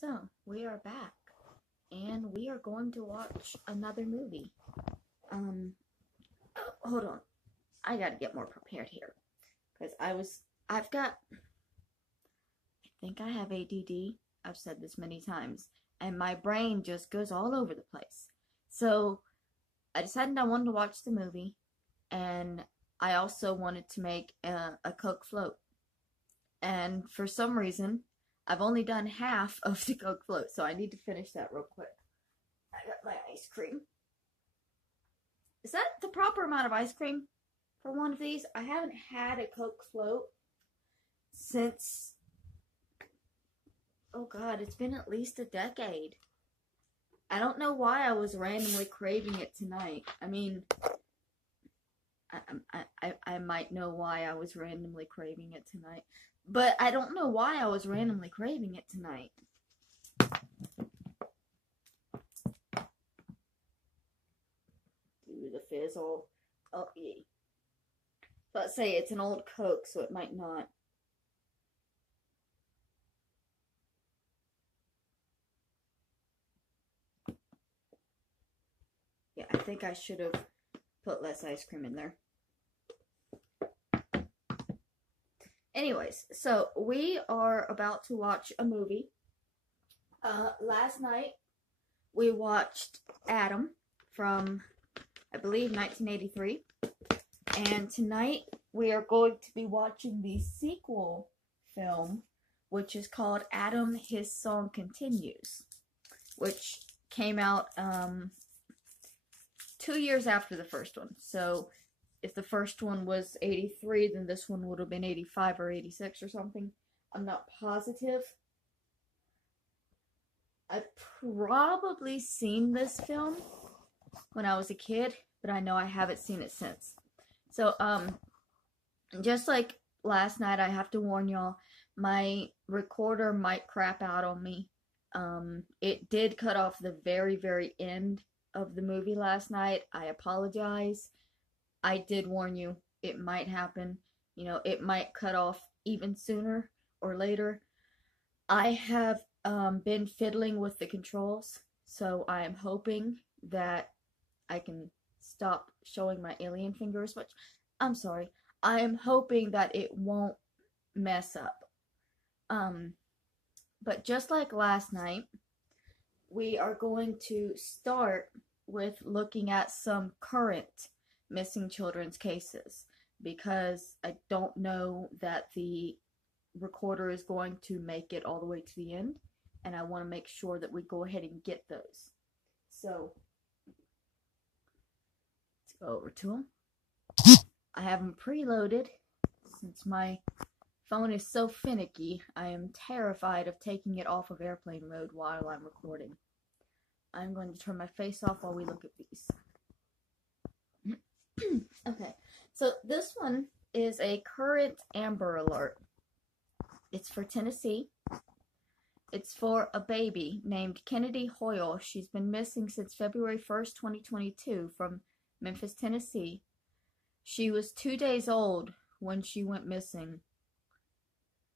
So, we are back, and we are going to watch another movie. Hold on. I gotta get more prepared here. Because I think I have ADD. I've said this many times. And my brain just goes all over the place. So, I decided I wanted to watch the movie, and I also wanted to make a Coke float. And for some reason, I've only done half of the Coke float, so I need to finish that real quick. I got my ice cream. Is that the proper amount of ice cream for one of these? I haven't had a Coke float since, oh God, it's been at least a decade. I don't know why I was randomly craving it tonight. I mean, I might know why I was randomly craving it tonight. But I don't know why I was randomly craving it tonight. Do the fizzle. Oh, yeah. Let's say it's an old Coke, so it might not. Yeah, I think I should have put less ice cream in there. Anyways, so we are about to watch a movie. Last night we watched Adam from, I believe, 1983. And tonight we are going to be watching the sequel film, which is called Adam, His Song Continues, which came out 2 years after the first one. So if the first one was 83, then this one would have been 85 or 86 or something. I'm not positive. I've probably seen this film when I was a kid, but I know I haven't seen it since. So, just like last night, I have to warn y'all, my recorder might crap out on me. It did cut off the very, very end of the movie last night. I apologize. I did warn you, it might happen. You know, it might cut off even sooner or later. I have been fiddling with the controls, so I am hoping that I can stop showing my alien finger as much. I'm sorry. I am hoping that it won't mess up. But just like last night, we are going to start with looking at some current missing children's cases, because I don't know that the recorder is going to make it all the way to the end, and I want to make sure that we go ahead and get those. So let's go over to them. I have them preloaded. Since my phone is so finicky, I am terrified of taking it off of airplane mode while I'm recording. I'm going to turn my face off while we look at these. Okay, so this one is a current Amber Alert. It's for Tennessee. It's for a baby named Kennedy Hoyle. She's been missing since February 1st, 2022 from Memphis, Tennessee. She was 2 days old when she went missing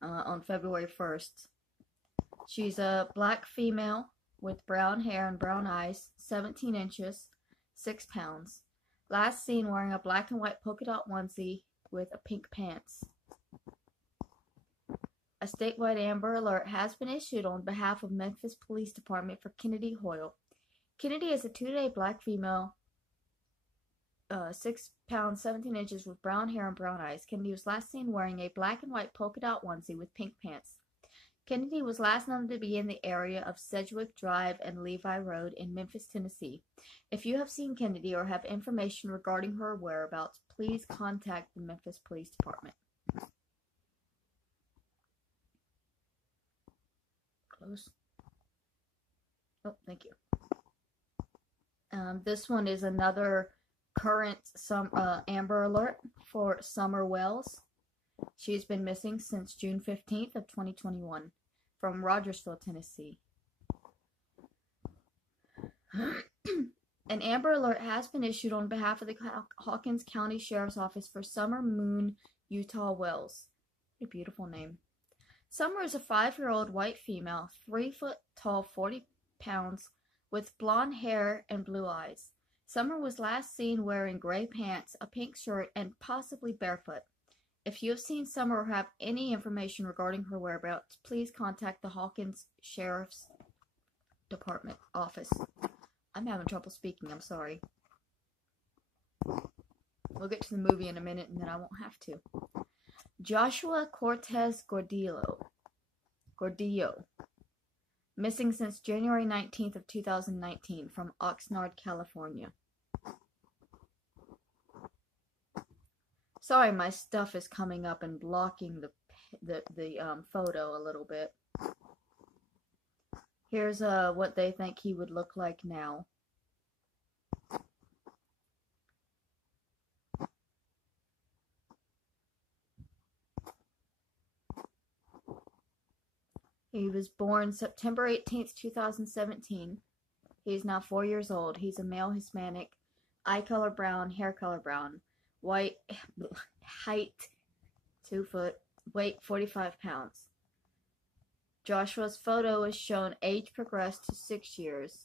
on February 1st. She's a black female with brown hair and brown eyes, 17 inches, 6 pounds. Last seen wearing a black and white polka dot onesie with a pink pants. A statewide Amber Alert has been issued on behalf of Memphis Police Department for Kennedy Hoyle. Kennedy is a 2-day black female, 6 pounds, 17 inches with brown hair and brown eyes. Kennedy was last seen wearing a black and white polka dot onesie with pink pants. Kennedy was last known to be in the area of Sedgwick Drive and Levi Road in Memphis, Tennessee. If you have seen Kennedy or have information regarding her whereabouts, please contact the Memphis Police Department. Close. Oh, thank you. This one is another current Amber Alert for Summer Wells. She's been missing since June 15th of 2021 from Rogersville, Tennessee. An Amber Alert has been issued on behalf of the Hawkins County Sheriff's Office for Summer Moon Utah Wells. What a beautiful name. Summer is a 5-year-old white female, 3 foot tall, 40 pounds, with blonde hair and blue eyes. Summer was last seen wearing gray pants, a pink shirt, and possibly barefoot. If you have seen Summer or have any information regarding her whereabouts, please contact the Hawkins Sheriff's Department office. I'm having trouble speaking, I'm sorry. We'll get to the movie in a minute and then I won't have to. Joshua Cortez Gordillo, missing since January 19th of 2019 from Oxnard, California. Sorry, my stuff is coming up and blocking the photo a little bit. Here's what they think he would look like now. He was born September 18th, 2017. He is now 4 years old. He's a male Hispanic, eye color brown, hair color brown, white, height 2 foot, weight 45 pounds. Joshua's photo is shown age progressed to 6 years.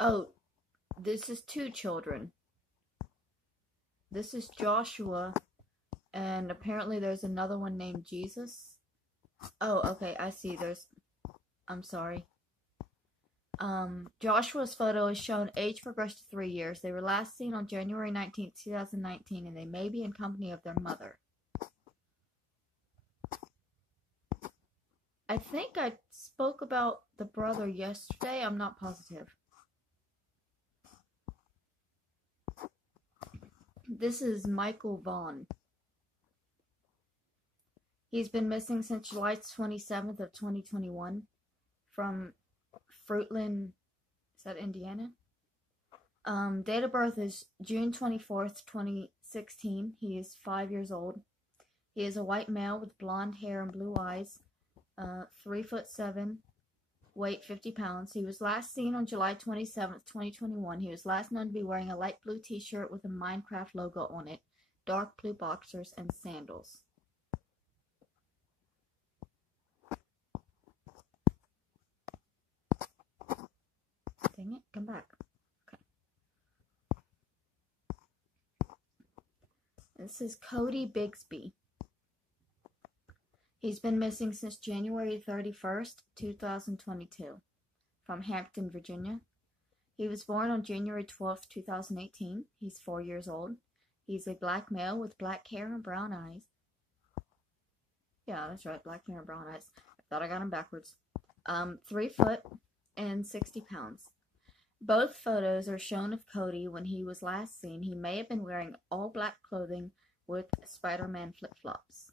Oh, this is 2 children. This is Joshua, and apparently there's another one named Jesus. Oh, okay, I see. I'm sorry. Joshua's photo is shown age progressed to 3 years. They were last seen on January 19th, 2019, and they may be in company of their mother. I think I spoke about the brother yesterday. I'm not positive. This is Michael Vaughn. He's been missing since July 27th of 2021 from Fruitland, is that Indiana? Date of birth is June 24th, 2016. He is 5 years old. He is a white male with blonde hair and blue eyes, 3'7", weight 50 pounds. He was last seen on July 27th, 2021. He was last known to be wearing a light blue t-shirt with a Minecraft logo on it, dark blue boxers, and sandals. Dang it, come back. Okay. This is Cody Bigsby. He's been missing since January 31st, 2022, from Hampton, Virginia. He was born on January 12th, 2018. He's 4 years old. He's a black male with black hair and brown eyes. Yeah, that's right, black hair and brown eyes. I thought I got him backwards. 3 foot and 60 pounds. Both photos are shown of Cody when he was last seen. He may have been wearing all black clothing with Spider-Man flip-flops.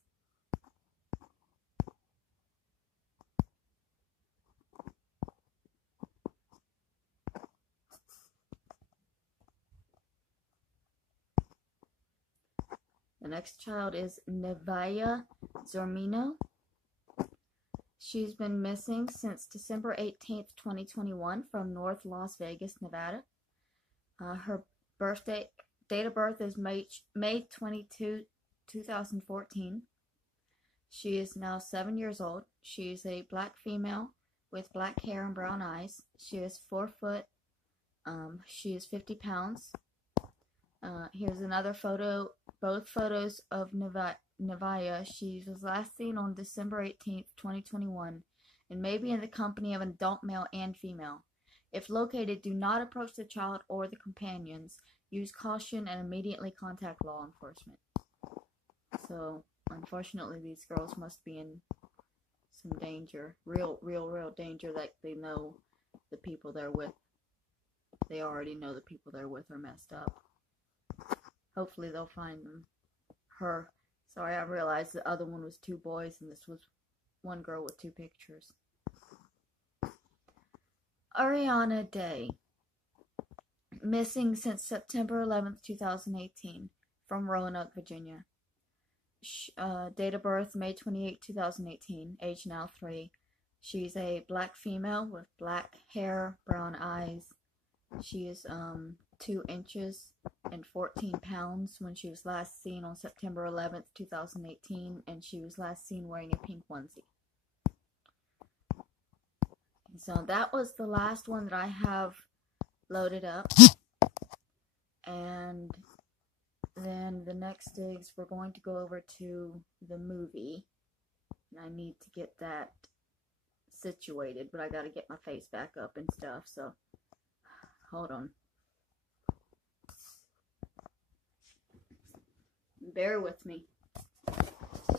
The next child is Nevaya Zormino. She's been missing since December 18th, 2021 from North Las Vegas, Nevada. Her date of birth is May 22, 2014. She is now 7 years old. She is a black female with black hair and brown eyes. She is 4 foot. She is 50 pounds. Here's another photo, both photos of Nevaya. She was last seen on December 18th, 2021, and may be in the company of an adult male and female. If located, do not approach the child or the companions. Use caution and immediately contact law enforcement. So, unfortunately, these girls must be in some danger. Real danger that they know the people they're with. They already know the people they're with are messed up. Hopefully they'll find them. Her. Sorry, I realized the other one was 2 boys and this was one girl with 2 pictures. Ariana Day. Missing since September 11th, 2018 from Roanoke, Virginia. Date of birth May 28, 2018. Age now 3. She's a black female with black hair, brown eyes. She is 2 inches and 14 pounds when she was last seen on September 11th, 2018, and she was last seen wearing a pink onesie. So that was the last one that I have loaded up. And then the next digs, we're going to go over to the movie. And I need to get that situated, but I gotta get my face back up and stuff, so hold on. Bear with me.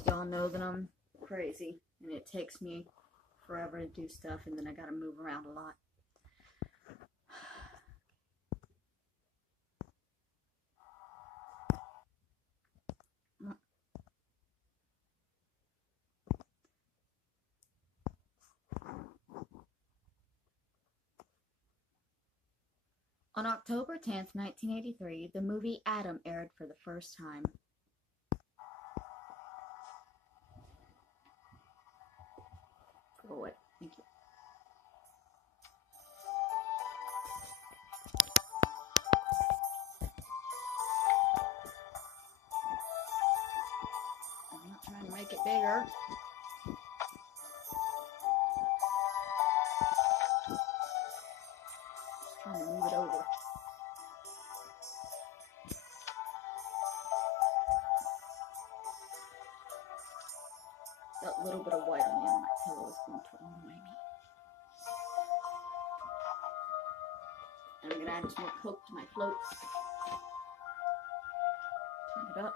Y'all know that I'm crazy, and it takes me forever to do stuff, and then I gotta move around a lot. On October 10th, 1983, the movie Adam aired for the first time. Go away. Thank you. I'm not trying to make it bigger. Just trying to move it over. That little bit of white on the end of my pillow is going to annoy me. And I'm going to add some more Coke to my floats. Turn it up.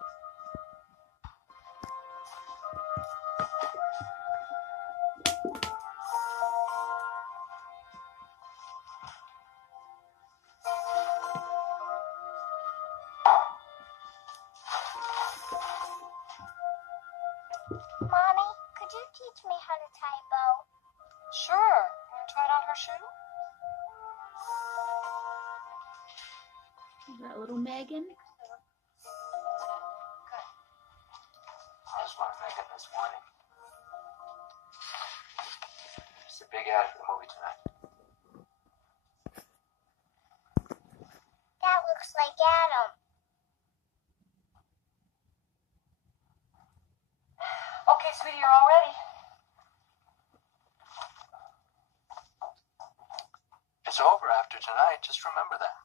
Mommy, could you teach me how to tie a bow? Sure. You want to try it on her shoe? Is that little Megan? Good. I was with Megan this morning. It's a big ad for the movie tonight. That looks like Adam. Okay, sweetie, you're all ready. It's over after tonight, just remember that.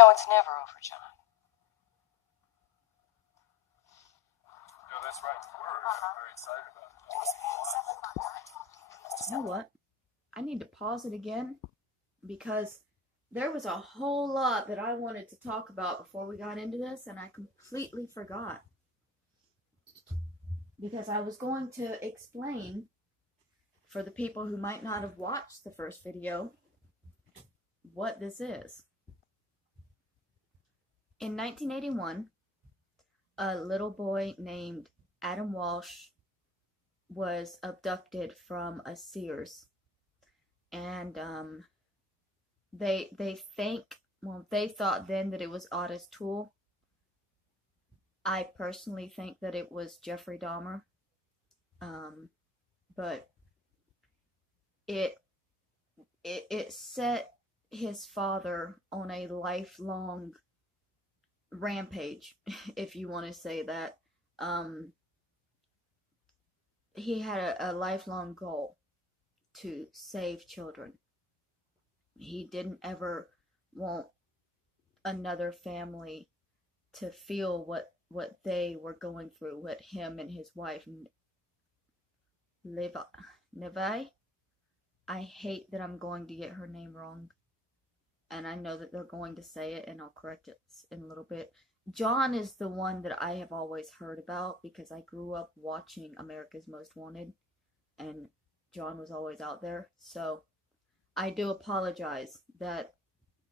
No, it's never over, John. No, that's right. We're very excited about it. You know what? I need to pause it again because there was a whole lot that I wanted to talk about before we got into this, and I completely forgot. Because I was going to explain, for the people who might not have watched the first video, what this is. In 1981, a little boy named Adam Walsh was abducted from a Sears. And they thought then that it was Otto's tool. I personally think that it was Jeffrey Dahmer, but it set his father on a lifelong rampage, if you want to say that. He had a lifelong goal to save children. He didn't ever want another family to feel what they were going through, what him and his wife, Levi. I hate that I'm going to get her name wrong, and I know that they're going to say it, and I'll correct it in a little bit. John is the one that I have always heard about because I grew up watching America's Most Wanted, and John was always out there. So I do apologize that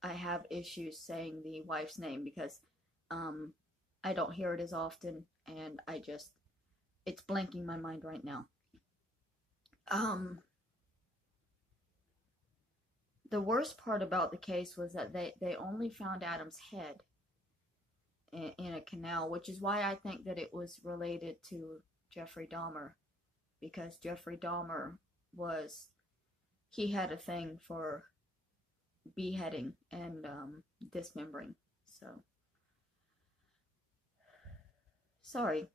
I have issues saying the wife's name because I don't hear it as often, and it's blanking my mind right now. The worst part about the case was that they only found Adam's head in a canal, which is why I think that it was related to Jeffrey Dahmer, because Jeffrey Dahmer he had a thing for beheading and dismembering. So sorry.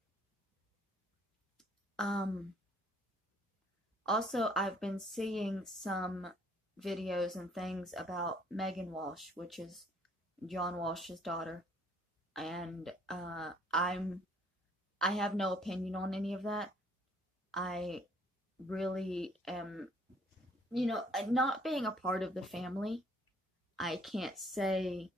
Also, I've been seeing some videos and things about Megan Walsh, which is John Walsh's daughter, and I have no opinion on any of that. I really am, not being a part of the family, I can't say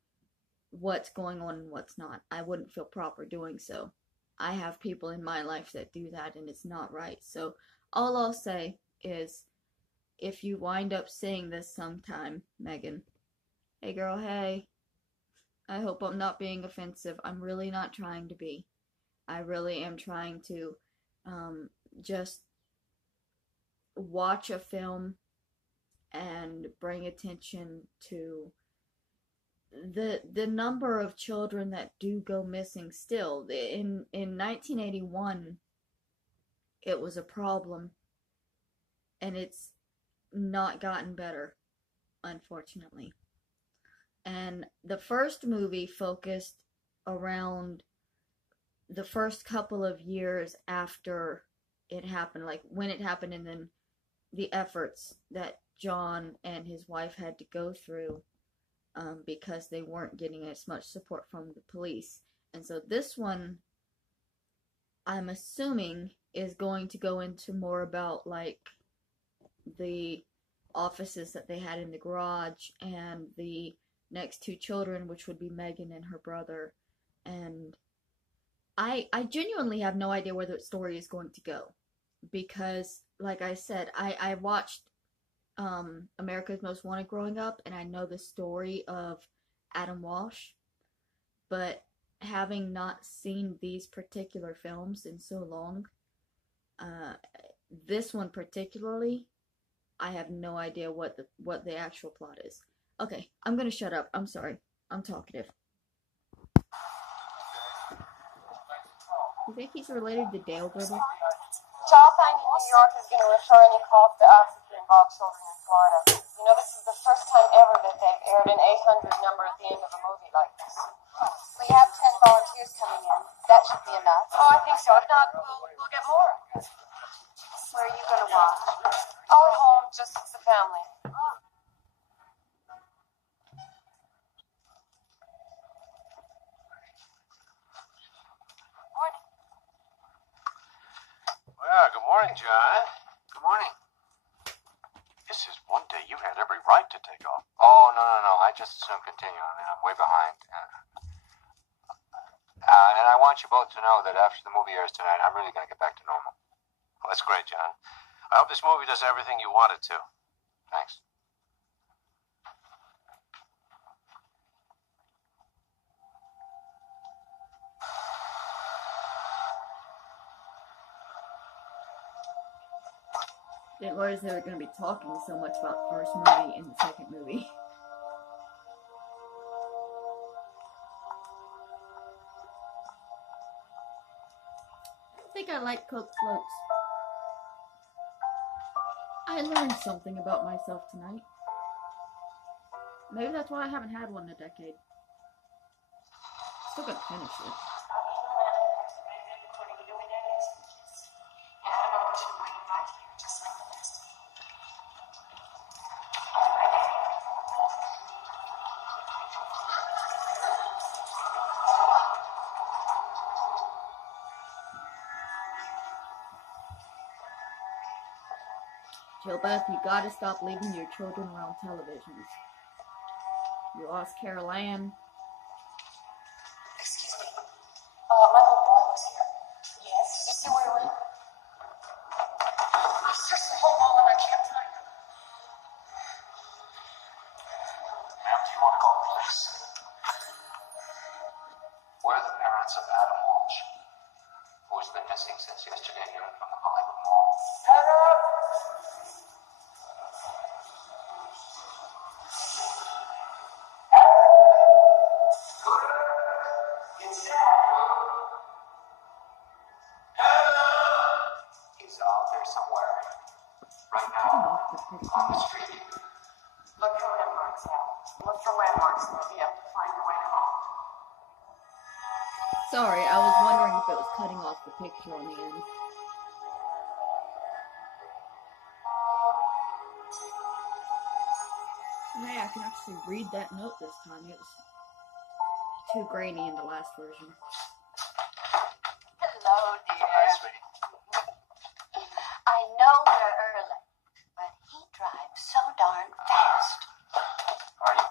what's going on and what's not. I wouldn't feel proper doing so. I have people in my life that do that, and it's not right. So all I'll say is, if you wind up seeing this sometime, Megan, hey girl, hey, I hope I'm not being offensive. I'm really not trying to be. I really am trying to just watch a film and bring attention to the number of children that do go missing still. In 1981, it was a problem, and it's not gotten better, unfortunately. And the first movie focused around the first couple of years after it happened, like when it happened, and then the efforts that John and his wife had to go through because they weren't getting as much support from the police. And so this one, I'm assuming, is going to go into more about like the offices that they had in the garage and the next two children, which would be Megan and her brother. And I genuinely have no idea where the story is going to go, because like I said, I watched America's Most Wanted growing up, and I know the story of Adam Walsh, but having not seen these particular films in so long, this one particularly, I have no idea what the actual plot is. Okay, I'm gonna shut up. I'm sorry. I'm talkative. You think he's related to Dale Gribble? Child finding New York is going to refer any calls to us if you involve children in Florida. You know, this is the first time ever that they've aired an 800 number at the end of a movie like this. We have 10 volunteers coming in. That should be enough. Oh, I think so. If not, we'll get more. Where are you going to watch? All at home, just the family. Well, good morning, John. Good morning. This is one day you had every right to take off. Oh, no. I just assume continue. I mean, I'm way behind. And I want you both to know that after the movie airs tonight, I'm really going to get back to normal. Well, that's great, John. I hope this movie does everything you want it to. Thanks. Didn't realize they were going to be talking so much about the first movie and the second movie. I think I like Coke floats. I learned something about myself tonight. Maybe that's why I haven't had one in a decade. Still gonna finish it. Gilbert, you gotta stop leaving your children around televisions. You lost Carol Ann. Excuse me. My little boy was here. Yes? Did you see where he went? I searched the whole mall and I can't find him. Ma'am, do you want to call the police? We're the parents of Adam Walsh, who has been missing since yesterday noon from the Hollywood Mall. He's out there somewhere. Right now, on the street. Look for him, Mark's out. course, maybe you have to find a way home. Sorry, I was wondering if it was cutting off the picture on the end. Hey, I can actually read that note this time. It was too grainy in the last version. Hello, dear. Hi, sweetie. I know we're early, but he drives so darn fast. Artie.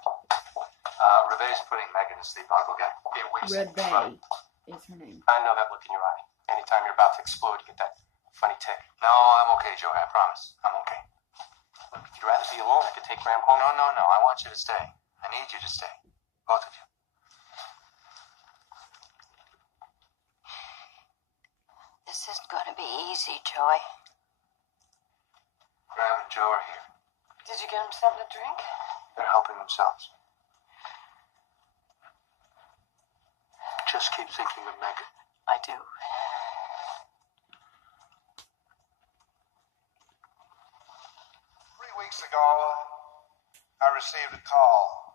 Reve's putting Megan to sleep, Uncle Guy. Yeah, wait a Red second. Bay is her name. I know that look in your eye. Anytime you're about to explode, you get that funny tick. No, I'm okay, Joey. I promise. I'm okay. Look, if you'd rather be alone, I could take Graham home. No. I want you to stay. I need you to stay. Both of you. This isn't going to be easy, Joey. Graham and Joe are here. Did you get him something to drink? They're helping themselves. Just keep thinking of Megan. I do. 3 weeks ago, I received a call.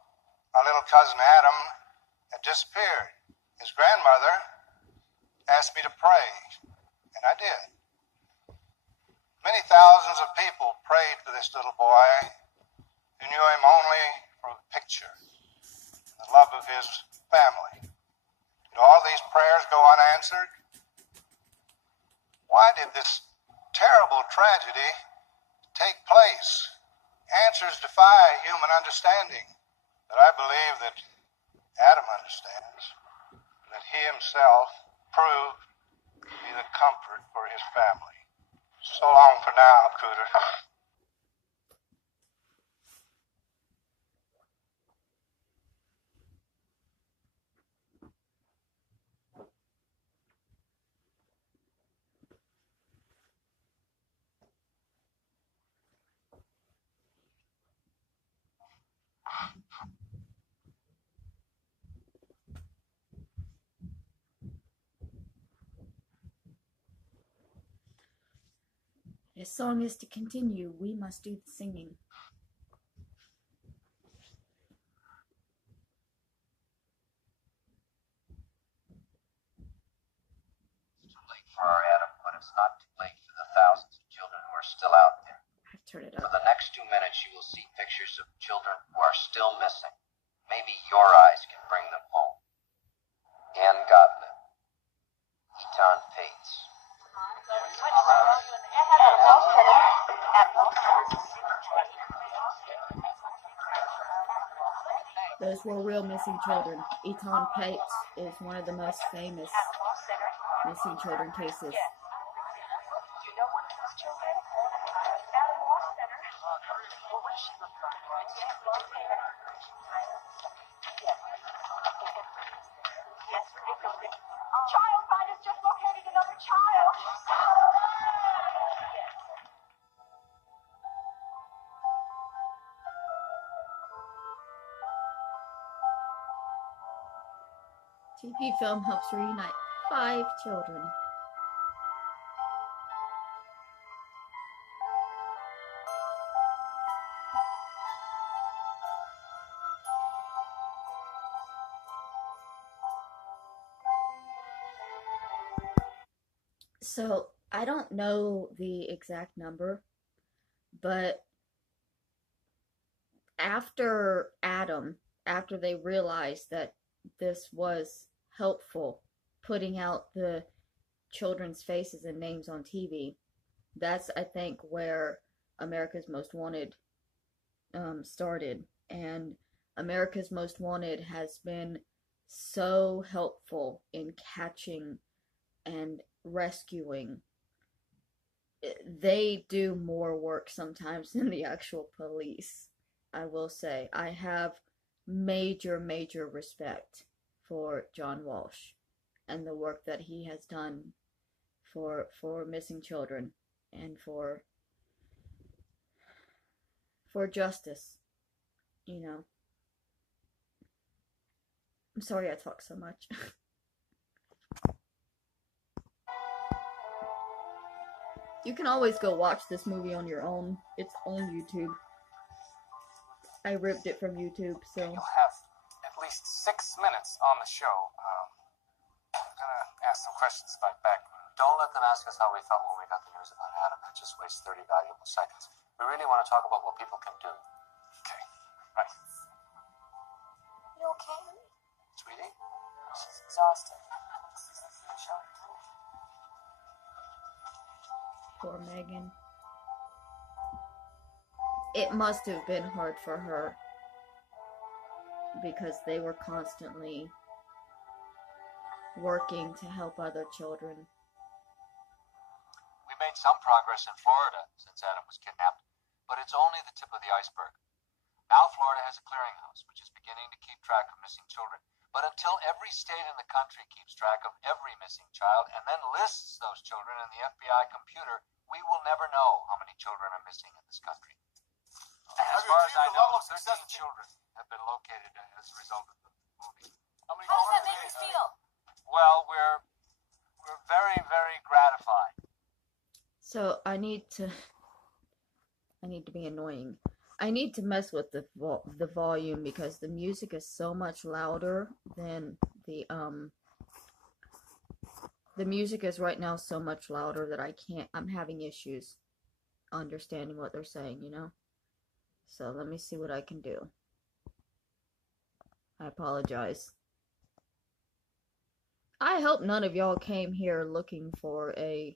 Our little cousin Adam had disappeared. His grandmother asked me to pray, and I did. Many thousands of people prayed for this little boy who knew him only for the picture, the love of his family. Did all these prayers go unanswered? Why did this terrible tragedy take place? Answers defy human understanding, but I believe that Adam understands, that he himself proved to be the comfort for his family. So long for now, Cooter. If song is to continue, we must do the singing. It's too late for our Adam, but it's not too late for the thousands of children who are still out there. I've turned it For up. the next 2 minutes, you will see pictures of children who are still missing. Maybe your eyes can bring them home. Ann Gottlieb, Eton Pates. Those were real missing children. Eton Pates is one of the most famous missing children cases. Do you know one of those children? Adam Walsh Center. Well, what does she look like? Yes, long hair. Yes, ridiculous. Child find has just located another child. Yes. TV film helps reunite 5 children. So, I don't know the exact number, but after they realized that this was helpful, putting out the children's faces and names on TV, that's, I think, where America's Most Wanted started. And America's Most Wanted has been so helpful in catching and rescuing. They do more work sometimes than the actual police, I will say. I have major respect for John Walsh and the work that he has done for missing children and for justice, you know. I'm sorry I talk so much. You can always go watch this movie on your own. It's on YouTube. I ripped it from YouTube, so. You'll have on the show. I'm gonna ask some questions about background. Don't let them ask us how we felt when we got the news about Adam. That just wastes 30 valuable seconds. We really want to talk about what people can do. Okay, right. You okay? Sweetie? She's exhausted. Show. Poor Megan. It must have been hard for her because they were constantly working to help other children. We made some progress in Florida since Adam was kidnapped, but it's only the tip of the iceberg. Now Florida has a clearinghouse, which is beginning to keep track of missing children. But until every state in the country keeps track of every missing child and then lists those children in the FBI computer, we will never know how many children are missing in this country. As far as I know, 13 children have been located as a result of the movie. How does that make you feel? Well, we're very, very gratified. So I need to be annoying. I need to mess with the volume because the music is so much louder than the music is right now so much louder that I'm having issues understanding what they're saying, you know? So let me see what I can do. I apologize. I hope none of y'all came here looking for a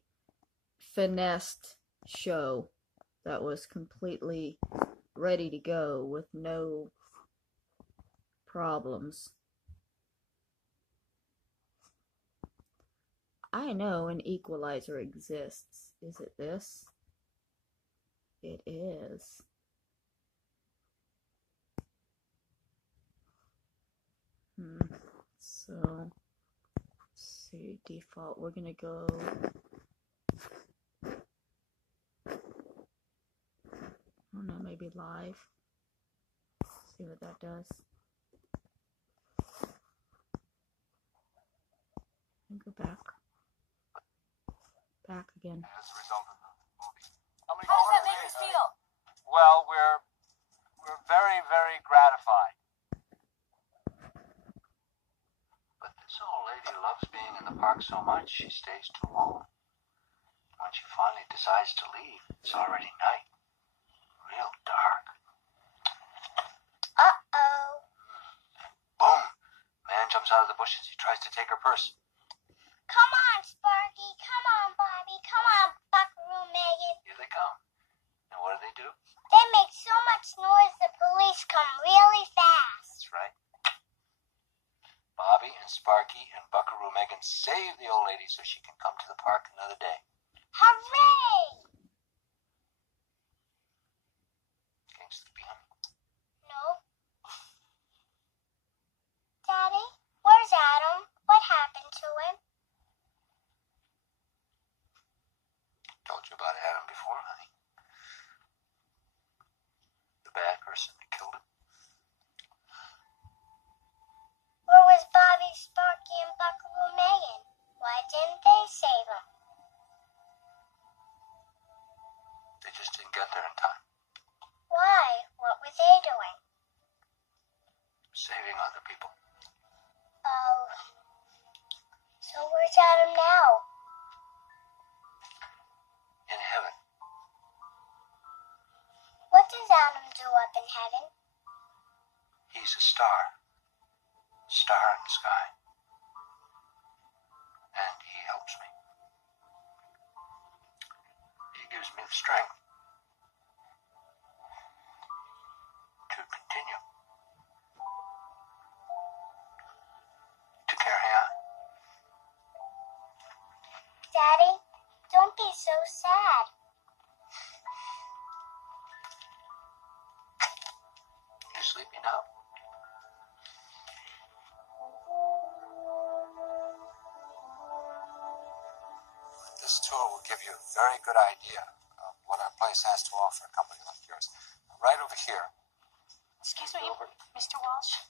finessed show that was completely ready to go with no problems. I know an equalizer exists. Is it this? It is. So, let's see, default, we're gonna go. I don't know, maybe live. See what that does. And go back. Back again. As a result of the movie. How does that make you feel? Well, we're very, very gratified. But this old lady loves being in the park so much, she stays too long. When she finally decides to leave, it's already night. Real dark. Uh-oh. Boom! Man jumps out of the bushes. He tries to take her purse. Come on, Sparky. Come on, Bobby. Come on, Buckaroo Megan. Here they come. And what do? They make so much noise the police come really fast. That's right. Bobby and Sparky and Buckaroo Megan save the old lady so she can come to the park another day. Hooray! Getting sleepy, honey? No. Daddy, where's Adam? What happened to him? Told you about Adam before, honey. The bad person that killed him. Where was Bobby, Sparky, and Buckaroo Megan? Why didn't they save him? They just didn't get there in time. Why? What were they doing? Saving other people. Oh. So where's Adam now? In heaven. What does Adam do up in heaven? He's a star. Star in the sky. And he helps me. He gives me the strength to continue. To carry on. Daddy, don't be so sad. You sleepy now? This tour will give you a very good idea of what our place has to offer a company like yours. Right over here. Excuse me, Mr. Walsh.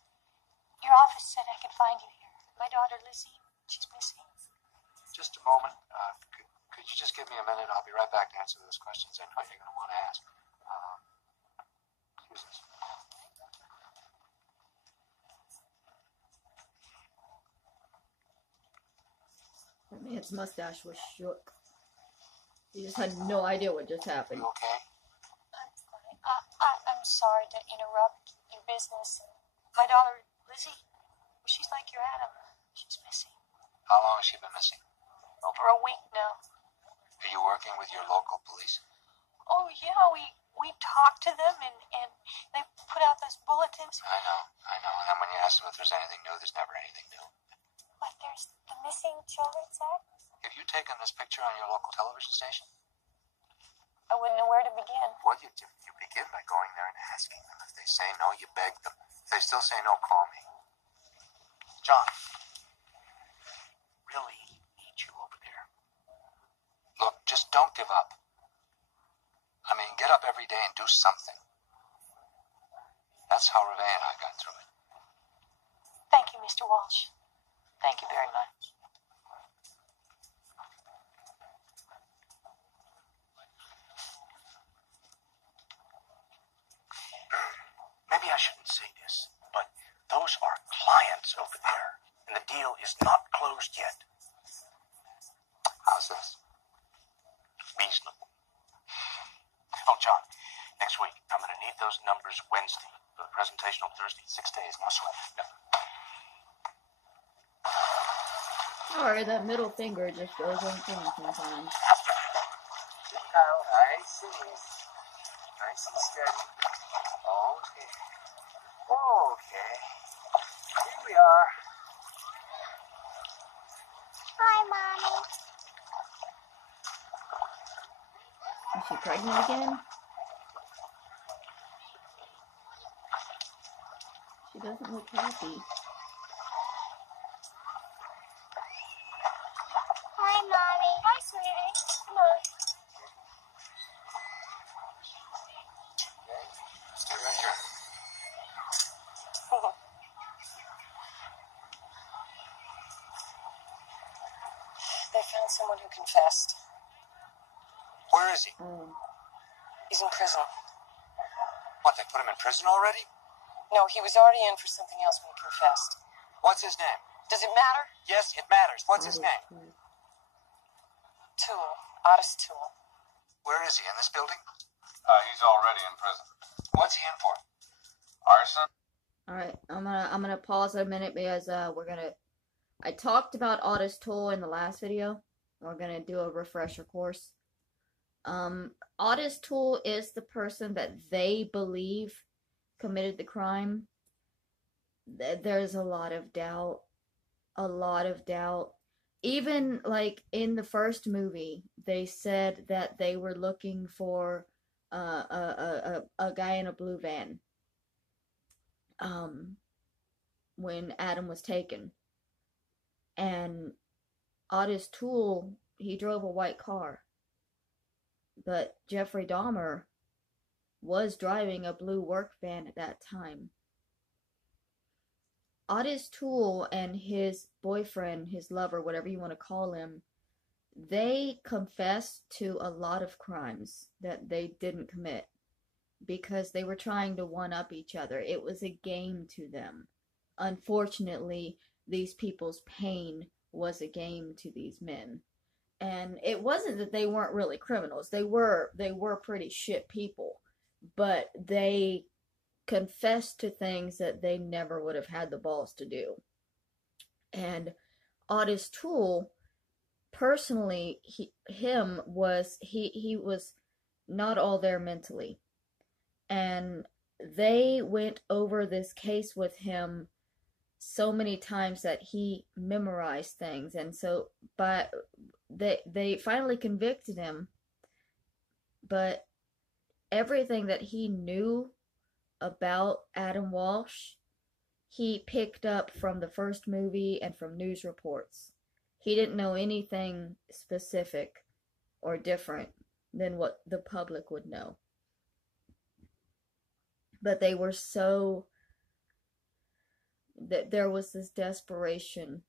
Your office said I could find you here. My daughter Lizzie, she's missing. Just a moment. Could you just give me a minute? I'll be right back to answer those questions I know you're going to want to ask. Excuse me. That man's mustache was shook. He just had no idea what just happened. You okay? I'm fine. I'm sorry to interrupt your business. My daughter, Lizzie, she's like your Adam. She's missing. How long has she been missing? Over a week now. Are you working with your local police? Oh, yeah, we talked to them and they put out those bulletins. I know. And then when you ask them if there's anything new, there's never anything new. But there's the missing children's act. Have you taken this picture on your local television station? I wouldn't know where to begin. Well, you begin by going there and asking them. If they say no, you beg them. If they still say no, call me. John. Really need you over there. Look, just don't give up. I mean, get up every day and do something. That's how Reve and I got through it. Thank you, Mr. Walsh. Thank you very much. Maybe I shouldn't say this, but those are clients over there, and the deal is not closed yet. How's this? Reasonable. Oh, John, next week, I'm going to need those numbers Wednesday for the presentation on Thursday. 6 days, no sweat. No. Sorry, that middle finger just goes unseen sometimes. Sit down, nice and easy. Nice and steady. Okay. Okay. Here we are. Hi, Mommy. Is she pregnant again? She doesn't look happy. Hi, Mommy. Hi, sweetie. Come on. Stay right here. They found someone who confessed. Where is he? He's in prison. What, they put him in prison already? No, he was already in for something else when he confessed. What's his name? Does it matter? Yes, it matters. What's his name? Toole. Otis Toole. Where is he? In this building? He's already in prison. What's he in for? Arson? Alright, I'm gonna pause a minute because I talked about Otis Toole in the last video. We're gonna do a refresher course. Otis Toole is the person that they believe committed the crime. There's a lot of doubt. Even like in the first movie, they said that they were looking for a guy in a blue van when Adam was taken. And Otis Toole, he drove a white car. But Jeffrey Dahmer was driving a blue work van at that time. Otis Toole and his boyfriend, his lover, whatever you want to call him, they confessed to a lot of crimes that they didn't commit because they were trying to one-up each other. It was a game to them. Unfortunately, these people's pain was a game to these men. And it wasn't that they weren't really criminals. They were pretty shit people. But they confessed to things that they never would have had the balls to do. And Otis Toole, personally, he was not all there mentally. And they went over this case with him so many times that he memorized things. And so they finally convicted him, but everything that he knew about Adam Walsh, he picked up from the first movie and from news reports. He didn't know anything specific or different than what the public would know. But they were so that there was this desperation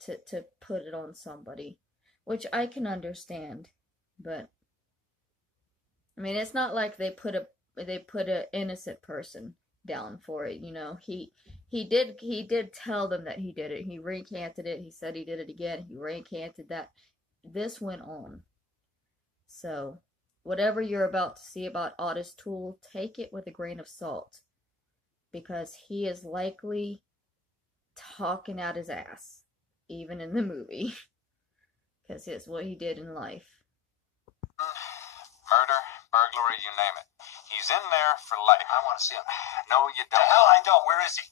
to put it on somebody, which I can understand. But I mean, it's not like they put an innocent person down for it. You know, he did tell them that he did it. He recanted it. He said he did it again. He recanted that. This went on. So, whatever you're about to see about Otis Toole, take it with a grain of salt, because he is likely talking out his ass, even in the movie, because it's what he did in life. Murder, burglary, you name it. He's in there for life. I want to see him. No, you The don't. hell I don't. Where is he?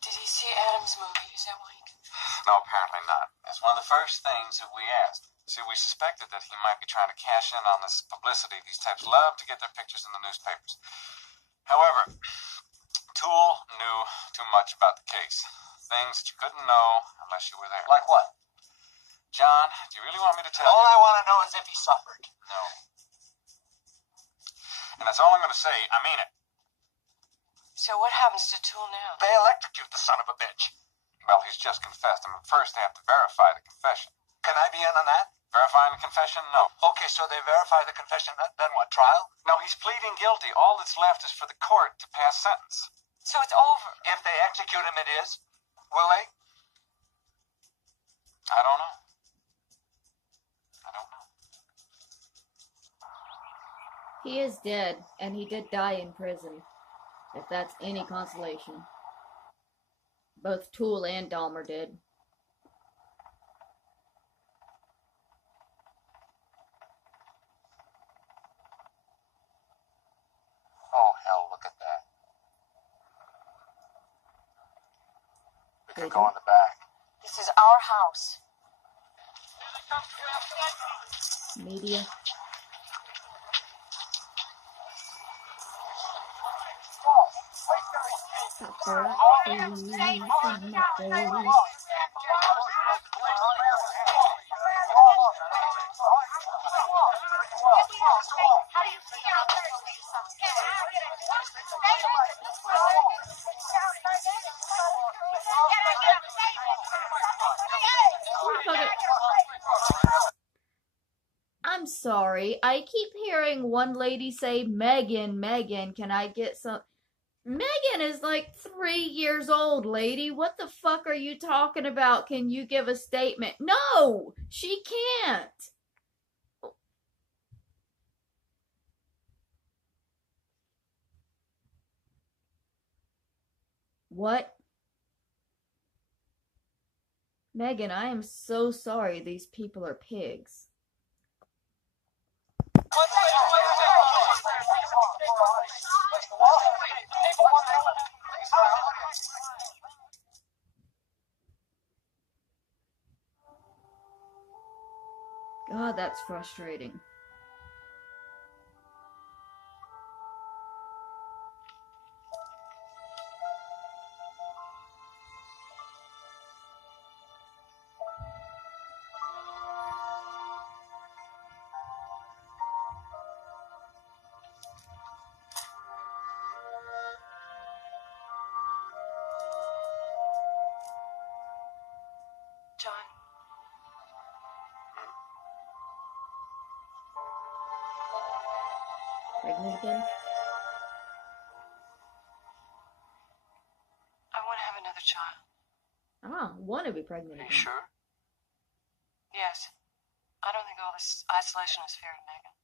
Did he see Adam's movie? Is that why he confessed? No, apparently not. That's one of the first things that we asked. See, we suspected that he might be trying to cash in on this publicity. These types love to get their pictures in the newspapers. However, Toole knew too much about the case. Things that you couldn't know unless you were there. Like what? John, do you really want me to tell All you? I want to know is if he suffered. No. And that's all I'm going to say. I mean it. So what happens to Toole now? They electrocute the son of a bitch. Well, he's just confessed. And first they have to verify the confession. Can I be in on that? Verifying the confession? No. Okay, so they verify the confession. Then what, trial? No, he's pleading guilty. All that's left is for the court to pass sentence. So it's over. If they execute him, it is. Will they? I don't know. I don't know. He is dead, and he did die in prison, if that's any consolation. Both Toole and Dahmer did. Oh, hell, look at that. We could go in the back. This is our house. Media. I'm sorry. I keep hearing one lady say, Megan, Megan, can I get some... Megan is like 3 years old, lady. What the fuck are you talking about? Can you give a statement? No! She can't! What? Megan, I am so sorry these people are pigs. God, that's frustrating. John. Pregnant again? I want to have another child. Ah, want to be pregnant Are again. you sure? Yes. I don't think all this isolation is fair to Megan.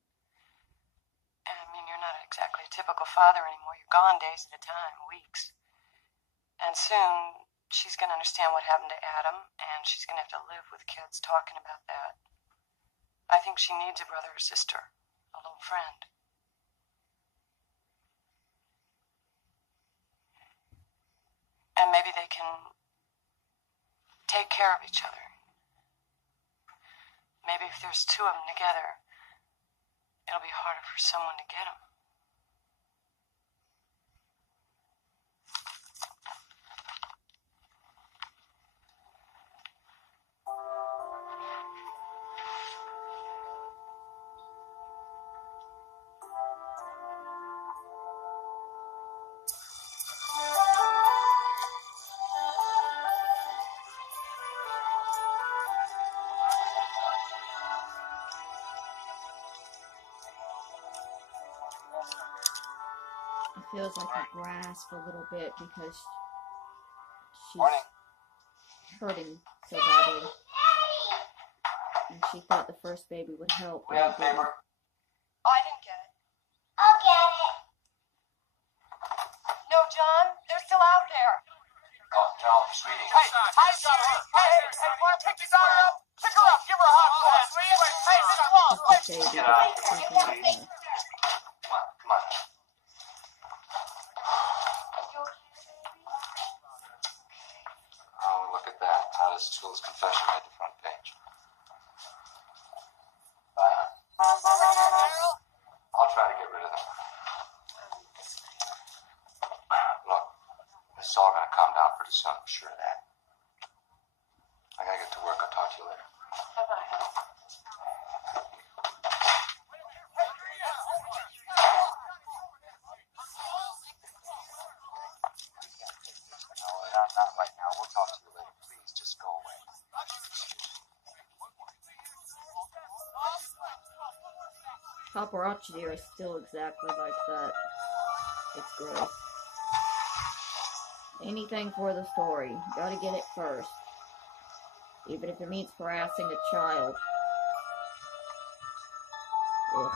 I mean, you're not exactly a typical father anymore. You're gone days at a time, weeks. And soon, she's going to understand what happened to Adam, and she's going to have to live with kids talking about that. I think she needs a brother or sister, a little friend. And maybe they can take care of each other. Maybe if there's two of them together, it'll be harder for someone to get them. feels like a grasp a little bit because she's Morning. hurting so badly. And she thought the first baby would help. We have paper. Oh, I didn't get it. I'll get it. No, John, they're still out there. Oh, no, sweetie. Hey, want to pick your daughter up? Pick her up. Give her a hot flash, will you? Hey, Mr. Walsh, wait. Baby, Get out of that's here. not gonna- Come on. Oh, look at that. Adrasdea's confession made the front page. Bye, hon. I'll try to get rid of them. Look, this is all going to calm down pretty soon, I'm sure of that. I got to get to work. I'll talk to you later. No, not right now. We'll talk to you later. Please, just go away. Paparazzi are still exactly like that. It's gross. Anything for the story. Gotta get it first. Even if it means harassing a child. Ugh.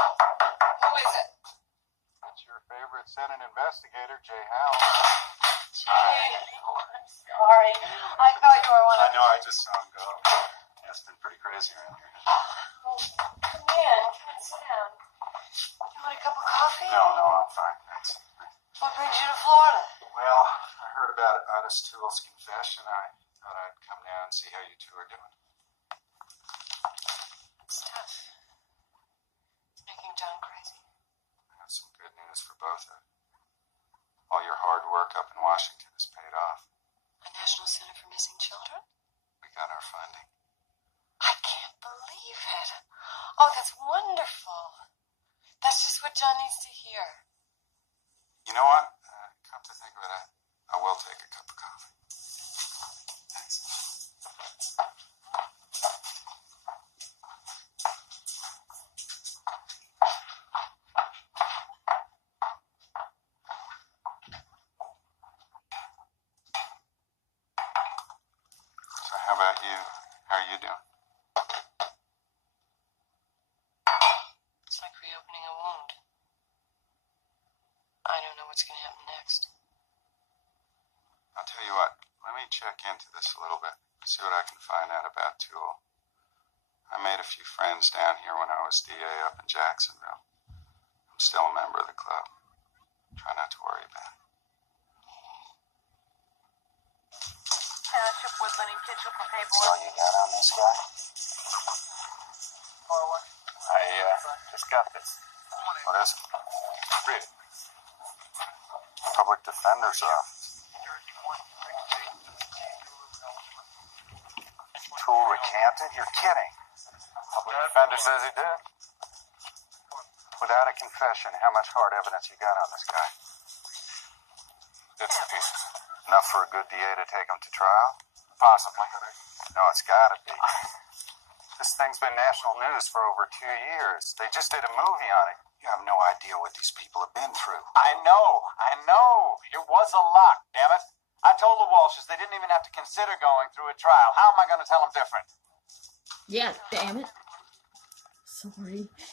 Who is it? It's your favorite Senate investigator, Jay Howe. Jay, I'm sorry. I thought you were one I of know, I just saw him go. Yeah, it's been pretty crazy around here. Oh, come in. Come and sit down. You want a cup of coffee? No, I'm fine, thanks. What brings you to Florida? Well, I heard about Adrasdea's confession. I thought I'd come down and see how you two are doing. It's tough. It's making John crazy. I have some good news for both of you. All your hard work up in Washington has paid off. A National Center for Missing Children? We got our funding. I can't believe it. Oh, that's wonderful. That's just what John needs to hear. You know what? Come to think of it, I will take a cup of coffee. Thanks. So how about you? How are you doing? It's like reopening a wound. I don't know what's going to happen next. I'll tell you what, let me check into this a little bit, see what I can find out about Tool. I made a few friends down here when I was DA up in Jacksonville. I'm still a member of the club. Try not to worry about it. Township, Woodland, and Kitchell for That's paperwork. all you got on this guy? I just got this. What is it? Read it. Public Defender's Office. Tool recanted? You're kidding. Public Defender says he did. Without a confession, how much hard evidence you got on this guy? Bits and pieces. Enough for a good DA to take him to trial? Possibly. No, it's gotta be. This thing's been national news for over 2 years. They just did a movie on it. You have no idea what these people have been through. I know. It was a lot, damn it. I told the Walshes they didn't even have to consider going through a trial. How am I going to tell them different? Yeah, damn it. Sorry. Here's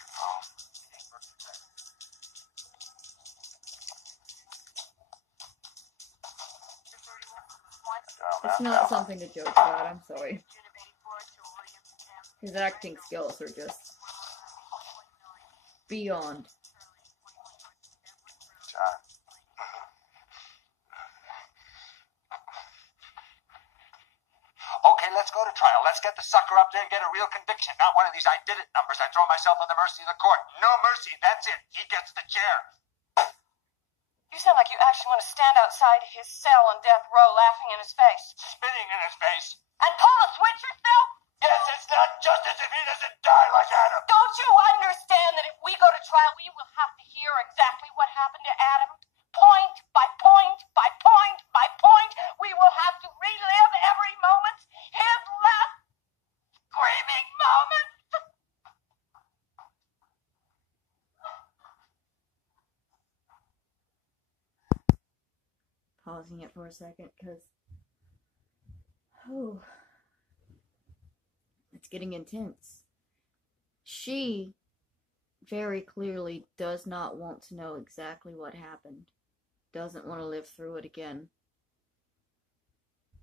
your phone. It's not something to joke about, I'm sorry. His acting skills are just beyond. John. Okay, let's go to trial. Let's get the sucker up there and get a real conviction. Not one of these I did it numbers. I throw myself on the mercy of the court. No mercy. That's it. He gets the chair. You sound like you actually want to stand outside his cell on death row laughing in his face. Spitting in his face. And pull the switch yourself? Yes, it's not justice if he doesn't die like Adam. Don't you understand that if we go to trial, we will have to hear exactly what happened to Adam? Point by point by point by point. We will have to relive every moment. His last screaming moments. Pausing it for a second because it's getting intense. She very clearly does not want to know exactly what happened. Doesn't want to live through it again.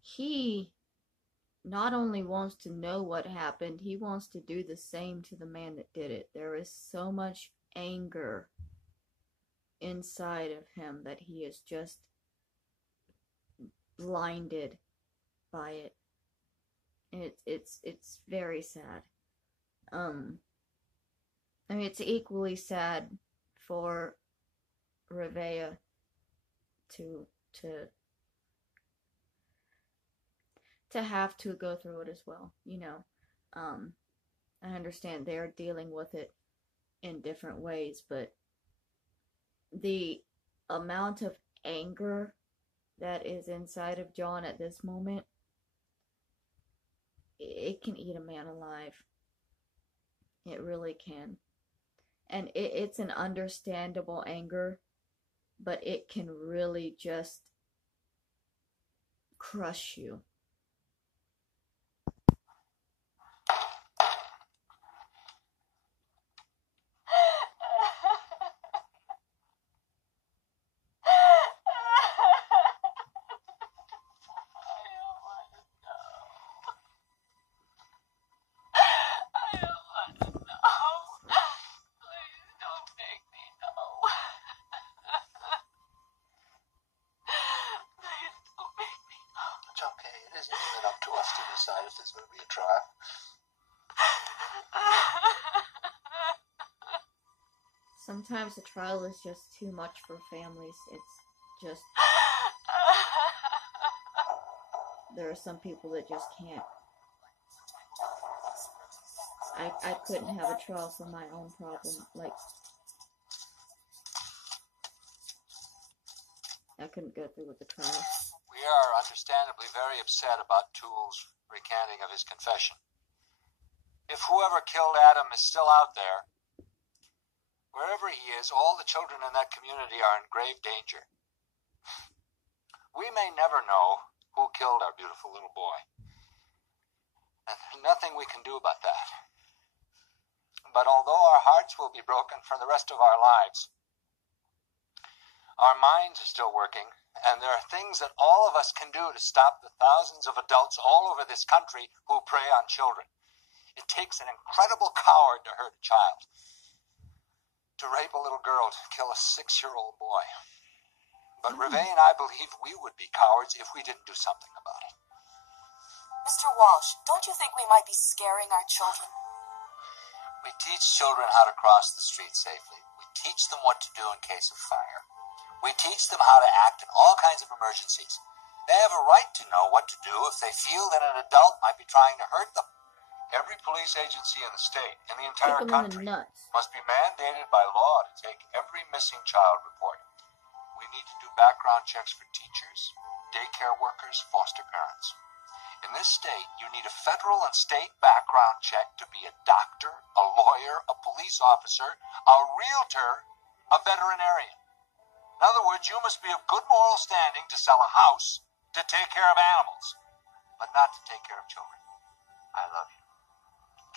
He not only wants to know what happened, he wants to do the same to the man that did it. There is so much anger inside of him that he is just blinded by it. And it's very sad. I mean, it's equally sad for Revea to have to go through it as well, you know. I understand they're dealing with it in different ways, but the amount of anger that is inside of John at this moment, it can eat a man alive. It really can. And it's an understandable anger, but it can really just crush you. If there's going to be a trial. Sometimes a trial is just too much for families. It's just... There are some people that just can't. I couldn't have a trial for my own problem. Like, I couldn't go through with the trial. We are understandably very upset about Toole's recanting of his confession. If whoever killed Adam is still out there, wherever he is, all the children in that community are in grave danger. We may never know who killed our beautiful little boy. And nothing we can do about that. But although our hearts will be broken for the rest of our lives, our minds are still working. And there are things that all of us can do to stop the thousands of adults all over this country who prey on children. It takes an incredible coward to hurt a child, to rape a little girl, to kill a 6-year-old boy. But Revea and I believe we would be cowards if we didn't do something about it. Mr. Walsh, don't you think we might be scaring our children? We teach children how to cross the street safely. We teach them what to do in case of fire. We teach them how to act in all kinds of emergencies. They have a right to know what to do if they feel that an adult might be trying to hurt them. Every police agency in the state, in the entire country, must be mandated by law to take every missing child report. We need to do background checks for teachers, daycare workers, foster parents. In this state, you need a federal and state background check to be a doctor, a lawyer, a police officer, a realtor, a veterinarian. In other words, you must be of good moral standing to sell a house, to take care of animals, but not to take care of children. I love you.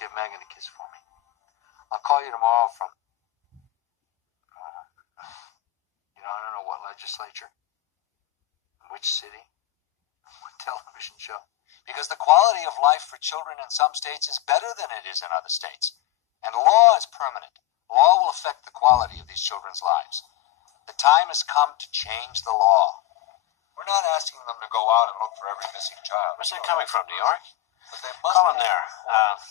Give Megan a kiss for me. I'll call you tomorrow from, I don't know what legislature, which city, what television show. Because the quality of life for children in some states is better than it is in other states. And law is permanent. Law will affect the quality of these children's lives. The time has come to change the law. We're not asking them to go out and look for every missing child. Where's that coming from, New York? But they must Call him there.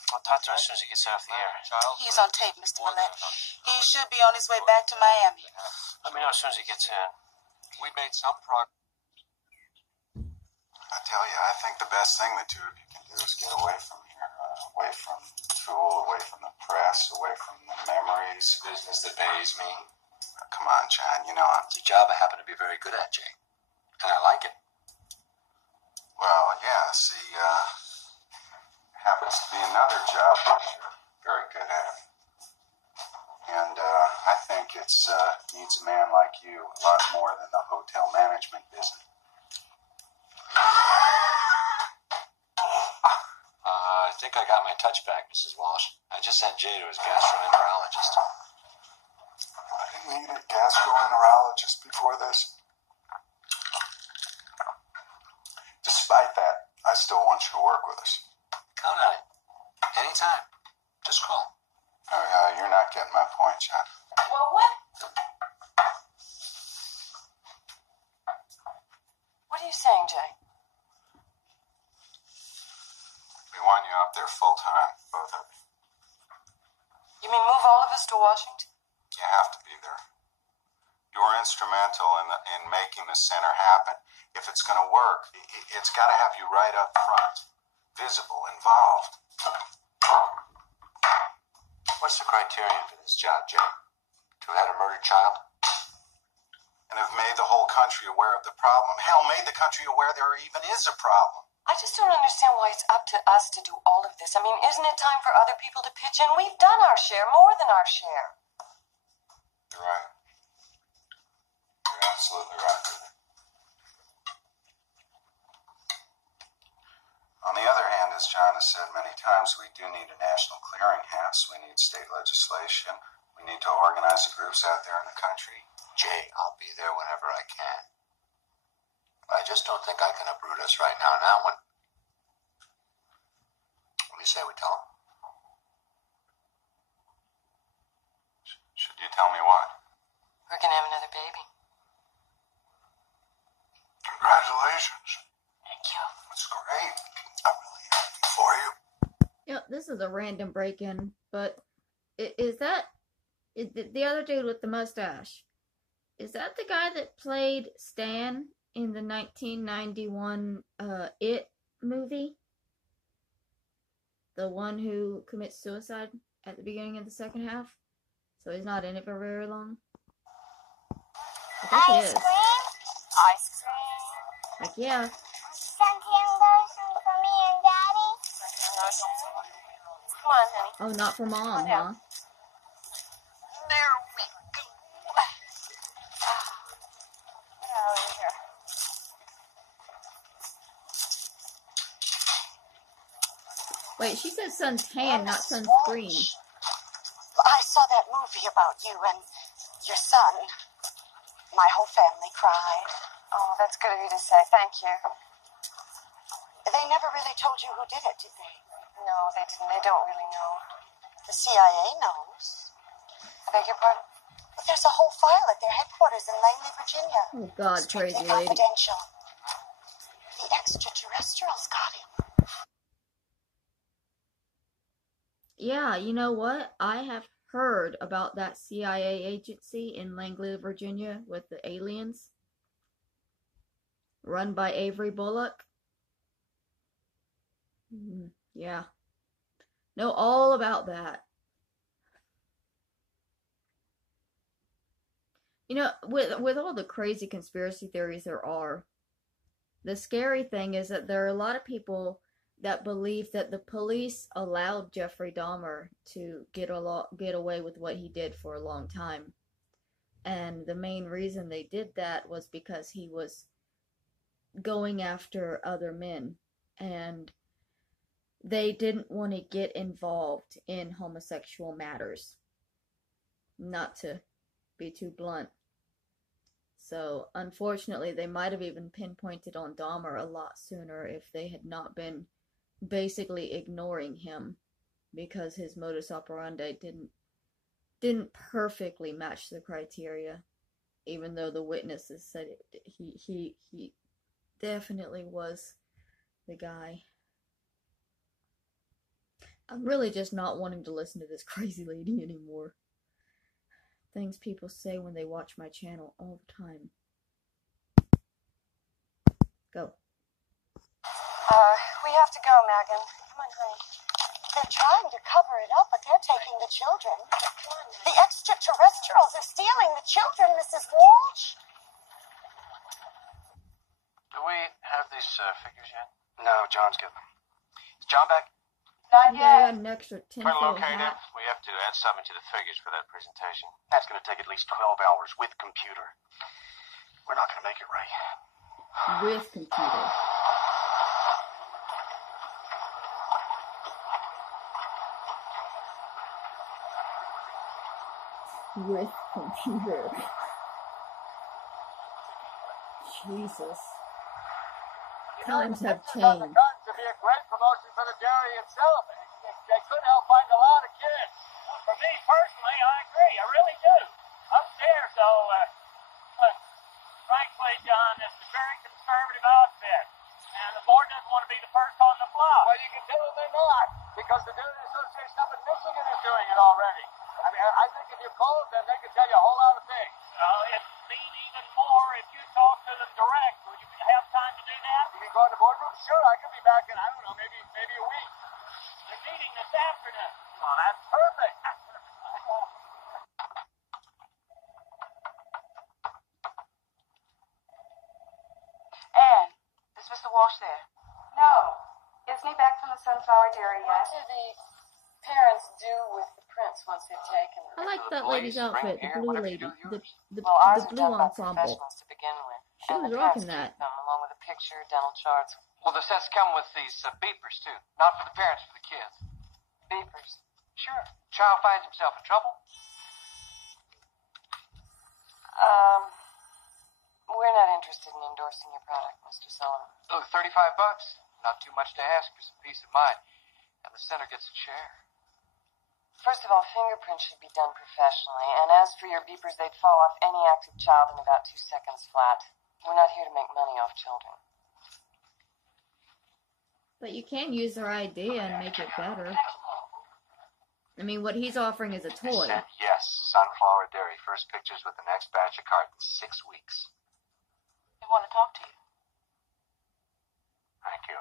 I'll talk to him as soon as he gets off the air. He's on tape, Mr. Millett. He should be on his way back to Miami. Let me know as soon as he gets in. we made some progress. I tell you, I think the best thing the two of you can do is get away from here. Away from school, away from the press, away from the memories. Business that pays me. Come on, John, you know It's a job I happen to be very good at, Jay. And I like it. well, yeah, see, happens to be another job that you're very good at. And I think it's needs a man like you a lot more than the hotel management business. I think I got my touch back, Mrs. Walsh. I just sent Jay to his gastroenterologist. I didn't need a gastroenterologist before this. Despite that, I still want you to work with us. Count on it. Anytime. Just call. You're not getting my point, John. Well, what? What are you saying, Jay? We want you up there full time, both of you. You mean move all of us to Washington? You have to be there. You were instrumental in making the center happen. If it's going to work, it's got to have you right up front, visible, involved. What's the criterion for this job, Jay? To have had a murdered child? And have made the whole country aware of the problem. Hell, made the country aware there even is a problem. I just don't understand why it's up to us to do all of this. I mean, isn't it time for other people to pitch in? We've done our share, more than our share. You're right. You're absolutely right, Ruth. On the other hand, as John has said many times, we do need a national clearinghouse. We need state legislation. We need to organize the groups out there in the country. Jay, I'll be there whenever I can. I just don't think I can uproot us right now on that one. What do you say we tell him? Should you tell me what? We're gonna have another baby. Congratulations. Thank you. That's great. I'm really happy for you. Yep, this is a random break-in, but is that the other dude with the mustache? Is that the guy that played Stan in the 1991 It movie? The one who commits suicide at the beginning of the second half? So he's not in it for very long? I think it is. Ice cream. Like, yeah. Suntan lotion for me and Daddy. Come on, honey. Oh, not for Mom, huh? There we go. Get out of here. Wait, she said suntan, not sunscreen. I saw that movie about you and your son. My whole family cried. Oh, that's good of you to say. Thank you. They never really told you who did it, did they? No, they didn't. They don't really know. The CIA knows. I beg your pardon? There's a whole file at their headquarters in Langley, Virginia. Oh, God, Strictly crazy lady. confidential. The extraterrestrials got him. Yeah, you know what? I have heard about that CIA agency in Langley, Virginia with the aliens. Run by Avery Bullock. Yeah. Know all about that. You know, with all the crazy conspiracy theories there are, the scary thing is that there are a lot of people that believe that the police allowed Jeffrey Dahmer to get away with what he did for a long time. And the main reason they did that was because he was going after other men. And they didn't want to get involved in homosexual matters. Not to be too blunt. So, unfortunately, they might have even pinpointed on Dahmer a lot sooner if they had not been basically ignoring him, because his modus operandi didn't perfectly match the criteria, even though the witnesses said he definitely was the guy. I'm really just not wanting to listen to this crazy lady anymore. Things people say when they watch my channel all the time. We have to go, Megan. Come on, honey. They're trying to cover it up, but they're taking the children. Come on, The extraterrestrials are stealing the children, Mrs. Walsh. Do we have these figures yet? No, John's getting them. Is John back? Not Yeah, yet. an extra We're tinfoil located. hat We have to add something to the figures for that presentation. That's going to take at least 12 hours with computer. We're not going to make it, Ray. with computer. With computer. Jesus. Times have changed. To be a great promotion for the dairy itself. They could help find a lot of kids. For me personally, I agree. I really do. Upstairs, though, frankly, John, it's a very conservative outfit. And the board doesn't want to be the first on the block. Well, you can tell them they're not. Because the Dairy Association up in Michigan is doing it already. I mean, I think if you call them, they can tell you a whole lot of things. It'd mean even more if you talk to them direct. Would you have time to do that? You can go in the boardroom? Sure, I could be back in, I don't know, maybe a week. They're meeting this afternoon. Well, that's perfect. Anne, is Mr. Walsh there? No. Isn't he back from the Sunflower Dairy yet? What do the parents do with the prints once they've taken them? I like that lady's outfit, the blue lady, the Well, ours blue are done by ensemble. professionals to begin with. She And was the rocking parents that. keep them, along with a picture, dental charts. Well, the sets come with these beepers, too. Not for the parents, for the kids. Beepers. Sure. Child finds himself in trouble. We're not interested in endorsing your product, Mr. Sullivan. Look, $35. Not too much to ask for some peace of mind. And the center gets a share. First of all, fingerprints should be done professionally. And as for your beepers, they'd fall off any active child in about 2 seconds flat. We're not here to make money off children. But you can use their idea and make it better. I mean, what he's offering is a toy. Said yes. Sunflower Dairy. First pictures with the next batch of cartons. 6 weeks. We want to talk to you. Thank you.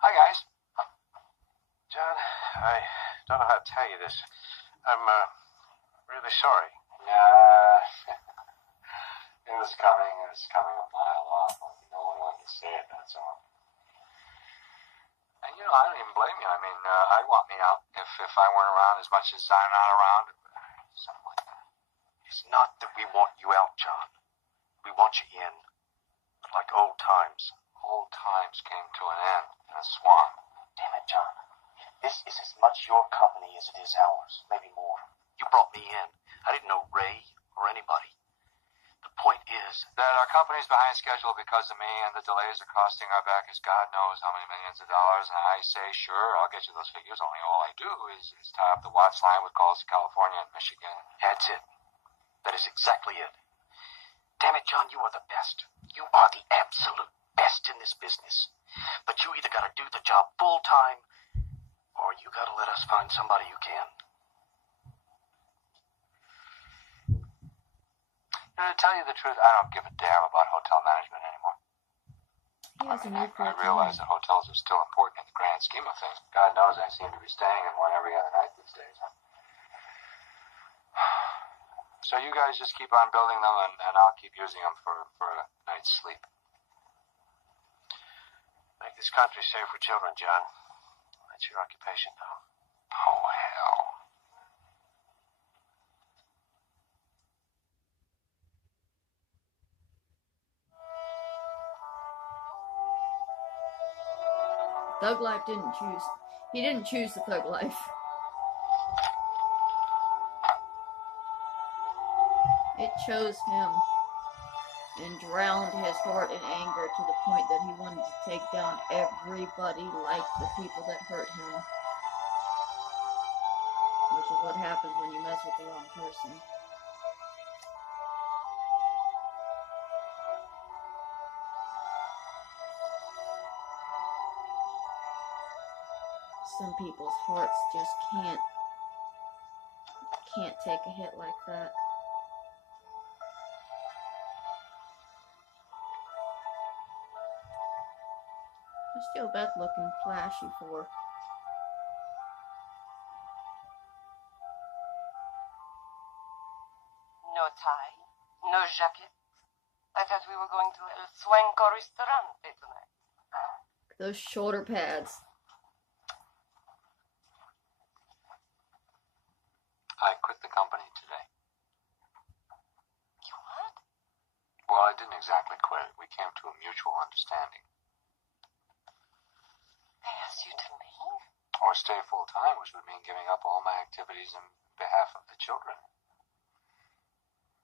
Hi, guys. John, I don't know how to tell you this. I'm really sorry. It was coming a mile off. No one wanted to say it, that's all. And, I don't even blame you. I mean, I'd want me out if I weren't around as much as I'm not around. Something like that. It's not that we want you out, John. We want you in. Like old times. Old times came to an end in a swamp. Damn it, John. This is as much your company as it is ours. Maybe more. You brought me in. I didn't know Ray or anybody. The point is that our company's behind schedule because of me, and the delays are costing our backers God knows how many millions of dollars. And I say, sure, I'll get you those figures. Only all I do is tie up the watch line with calls to California and Michigan. That's it. That is exactly it. Damn it, John, you are the best. You are the absolute best in this business. But you either got to do the job full time, or you got to let us find somebody who can. To tell you the truth, I don't give a damn about hotel management anymore. He has a new I realize that hotels are still important in the grand scheme of things. God knows I seem to be staying in one every other night these days. So you guys just keep on building them, and I'll keep using them for a night's sleep. Make this country safe for children, John. That's your occupation, though. Oh, hell. Thug life didn't choose. He didn't choose the thug life. It chose him and drowned his heart in anger to the point that he wanted to take down everybody like the people that hurt him. Which is what happens when you mess with the wrong person. Some people's hearts just can't take a hit like that. What's Joe Beth looking flashy for? No tie, no jacket. I thought we were going to El Suenco Ristorante tonight. Those shoulder pads. I quit the company today. You what? Well, I didn't exactly quit. We came to a mutual understanding. They asked you to leave? Or stay full-time, which would mean giving up all my activities in behalf of the children.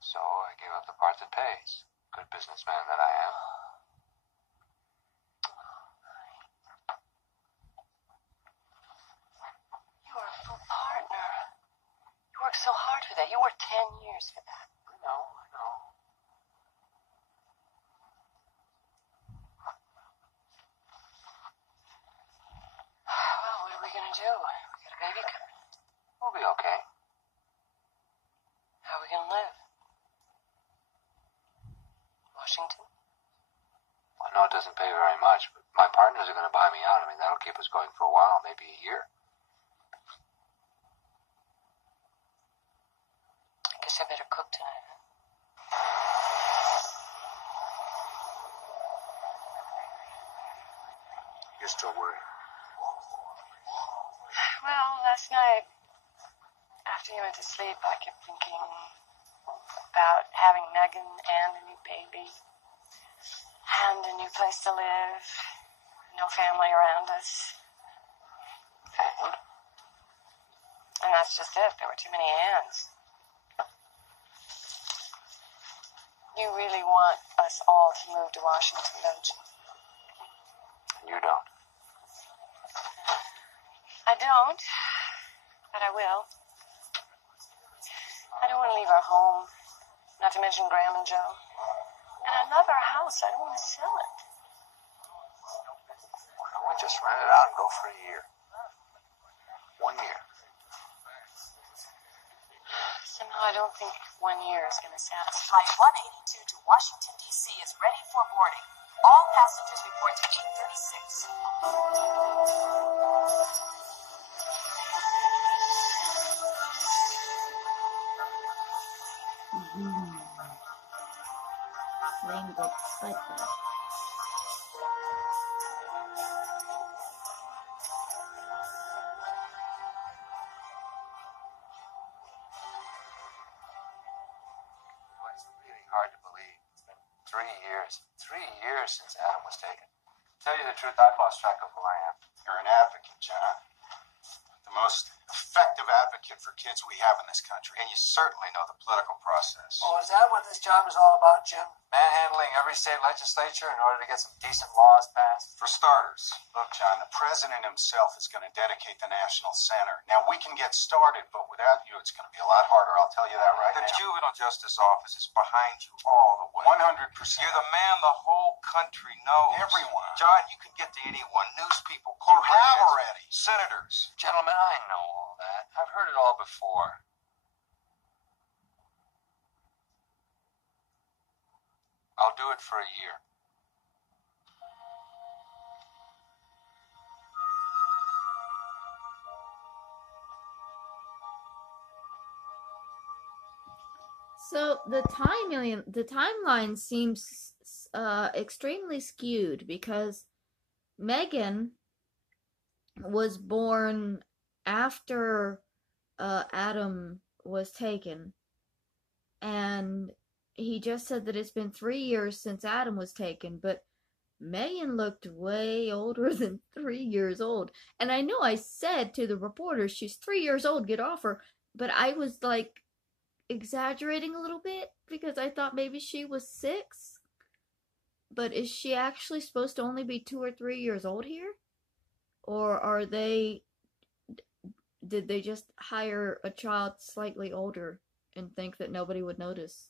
So I gave up the part that pays. Good businessman that I am. You were a full partner. You worked so hard for that. You worked 10 years for that. I know. Well, what are we going to do? We got a baby coming. We'll be okay. How are we going to live? Washington? I know it doesn't pay very much, but my partners are going to buy me out. I mean, that'll keep us going for a while, maybe a year. I guess I better cook tonight. You're still worried? Well, last night, after you went to sleep, I kept thinking about having Megan and a new baby and a new place to live, no family around us. And that's just it. There were too many ands. You really want us all to move to Washington, don't you? You don't. I don't, but I will. I don't want to leave our home, not to mention Graham and Joe. And I love our house. I don't want to sell it. Why don't we just rent it out and go for a year? 1 year. Somehow I don't think 1 year is going to satisfy. Flight 182 to Washington, D.C. is ready for boarding. All passengers report to gate 36. Lane looks like that. It's really hard to believe. It's been 3 years. 3 years since Adam was taken. To tell you the truth, I've lost track of who I am. You're an advocate, John. The most effective advocate for kids we have in this country. And you certainly know the political process. Oh, is that what this job is all about, Jim? Manhandling every state legislature in order to get some decent laws passed. For starters, look, John, the president himself is going to dedicate the National Center. Now, we can get started, but without you, it's going to be a lot harder. I'll tell you that right now. The Juvenile Justice Office is behind you all the way. 100%. You're the man the whole country knows. Everyone. John, you can get to anyone. News people, You have corporate already. heads, senators. Gentlemen, I know all that. I've heard it all before. I'll do it for a year. So the timeline seems extremely skewed because Megan was born after Adam was taken, and he just said that it's been 3 years since Adam was taken, but Megan looked way older than 3 years old. And I know I said to the reporter, she's 3 years old, get off her, but I was like exaggerating a little bit because I thought maybe she was 6. But is she actually supposed to only be 2 or 3 years old here? Or did they just hire a child slightly older and think that nobody would notice?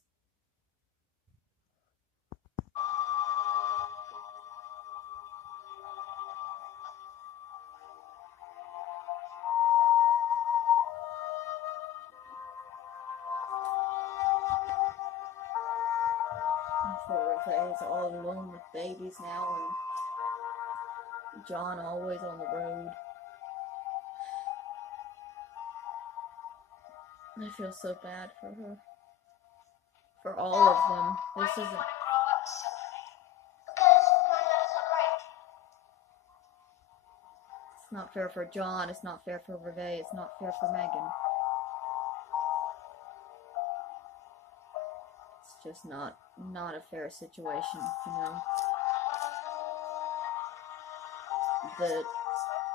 Poor Faye's all alone with babies now, and John always on the road. I feel so bad for her. For all of them. This isn't... It's not fair for John. It's not fair for Reve. It's not fair for Megan. It's just not a fair situation, you know. The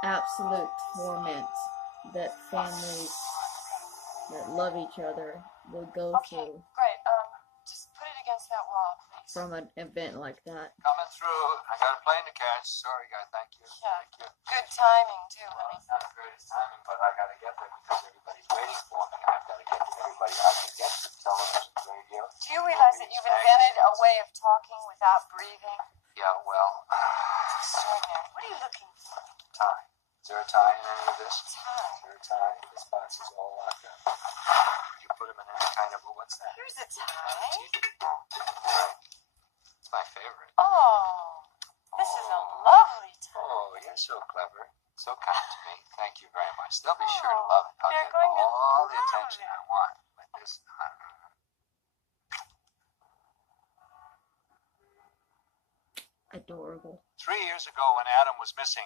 absolute torment that families that love each other will go through. Great. Just put it against that wall, please. From an event like that. Coming through. I got a plane to catch. Sorry, guy. Thank you. Yeah. Thank you. Good timing, too, honey. It's not the greatest timing, but I got to get there because everybody's waiting for me. I've got to get to everybody I can get to television, radio. Do you realize that you've invented a way of talking without breathing? Yeah, well, It's extraordinary. What are you looking for? tie. Is there a tie in any of this? Tie. Is there a tie? This box is all locked up. You put them in any kind of, what's that? Here's a tie. It's my favorite. Oh, this is a lovely tie. Oh, you're so clever. So kind to me. Thank you very much. They'll be sure to love it. I'll They're get going to all the love attention it. I want. Like this. Adorable. 3 years ago when Adam was missing,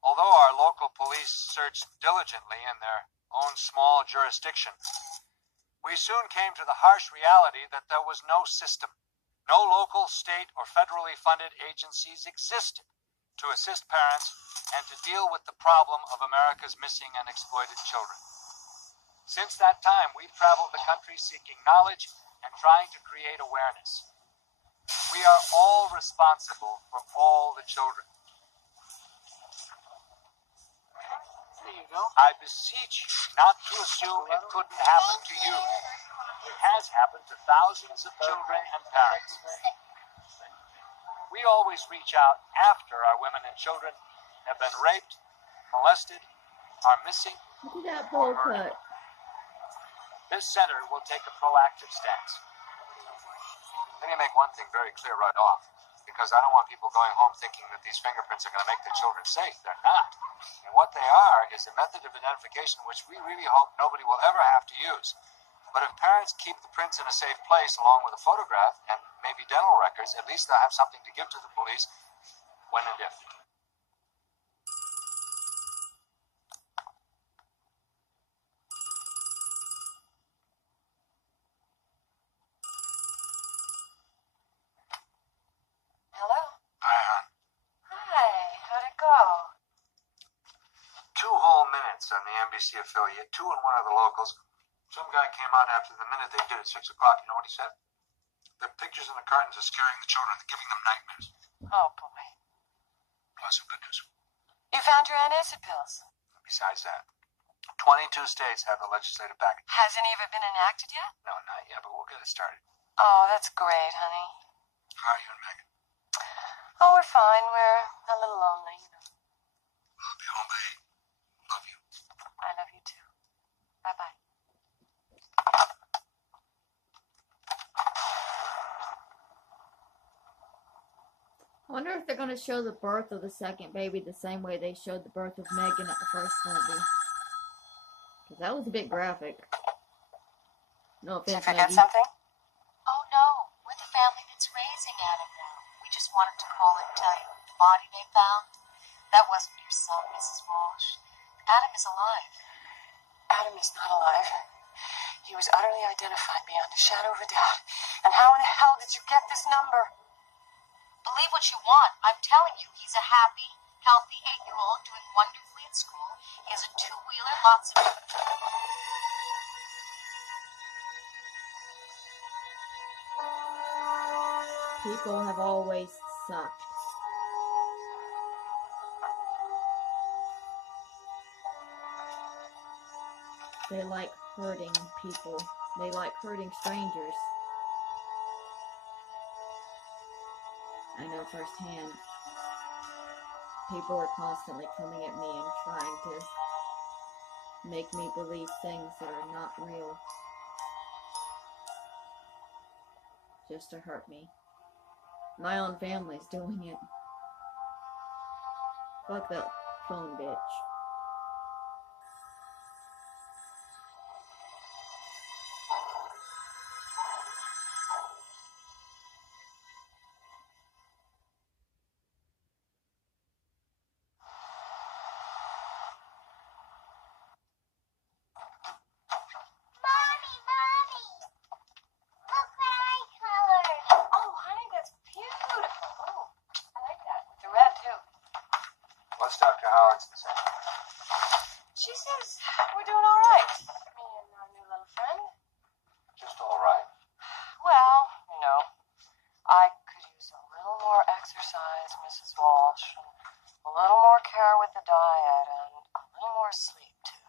although our local police searched diligently in their own small jurisdiction, we soon came to the harsh reality that there was no system. No local, state, or federally funded agencies existed to assist parents and to deal with the problem of America's missing and exploited children. Since that time, we've traveled the country seeking knowledge and trying to create awareness. We are all responsible for all the children. There you go. I beseech you not to assume it couldn't happen to you. It has happened to thousands of children and parents. We always reach out after our women and children have been raped, molested, are missing, Look at that bowl cut. This center will take a proactive stance. Let me make one thing very clear right off, because I don't want people going home thinking that these fingerprints are going to make the children safe. They're not. And what they are is a method of identification which we really hope nobody will ever have to use. But if parents keep the prints in a safe place along with a photograph and maybe dental records, at least they'll have something to give to the police when and if. Hello? Hi, hon. Hi. How'd it go? 2 whole minutes on the NBC affiliate, 2 in one of the locals. Some guy came out after the minute they did at 6 o'clock. You know what he said? The pictures in the cartons are scaring the children. They're giving them nightmares. Oh, boy. Plus some good news. You found your antacid pills. Besides that, 22 states have the legislative package. Has any of it been enacted yet? No, not yet, but we'll get it started. Oh, that's great, honey. How are you and Megan? Oh, we're fine. We're a little lonely, you know. I'll be home by 8. Love you. I love you, too. Bye-bye. I wonder if they're going to show the birth of the second baby the same way they showed the birth of Megan at the first movie. Because that was a bit graphic. No Did you offense, forget Maggie. something? Oh no, we're the family that's raising Adam now. We just wanted to call and tell you the body they found. That wasn't your son, Mrs. Walsh. Adam is alive. Adam is not alive. He was utterly identified beyond a shadow of a doubt. And how in the hell did you get this number? Believe what you want. I'm telling you, he's a happy, healthy 8-year-old doing wonderfully at school. He has a 2-wheeler, lots of... People have always sucked. They like hurting people. They like hurting strangers. I know firsthand. People are constantly coming at me and trying to make me believe things that are not real. Just to hurt me. My own family's doing it. Fuck that phone bitch. What's Dr. Howardson saying? She says we're doing all right. Me and our new little friend. Just all right. Well, you know, I could use a little more exercise, Mrs. Walsh, and a little more care with the diet, and a little more sleep, too.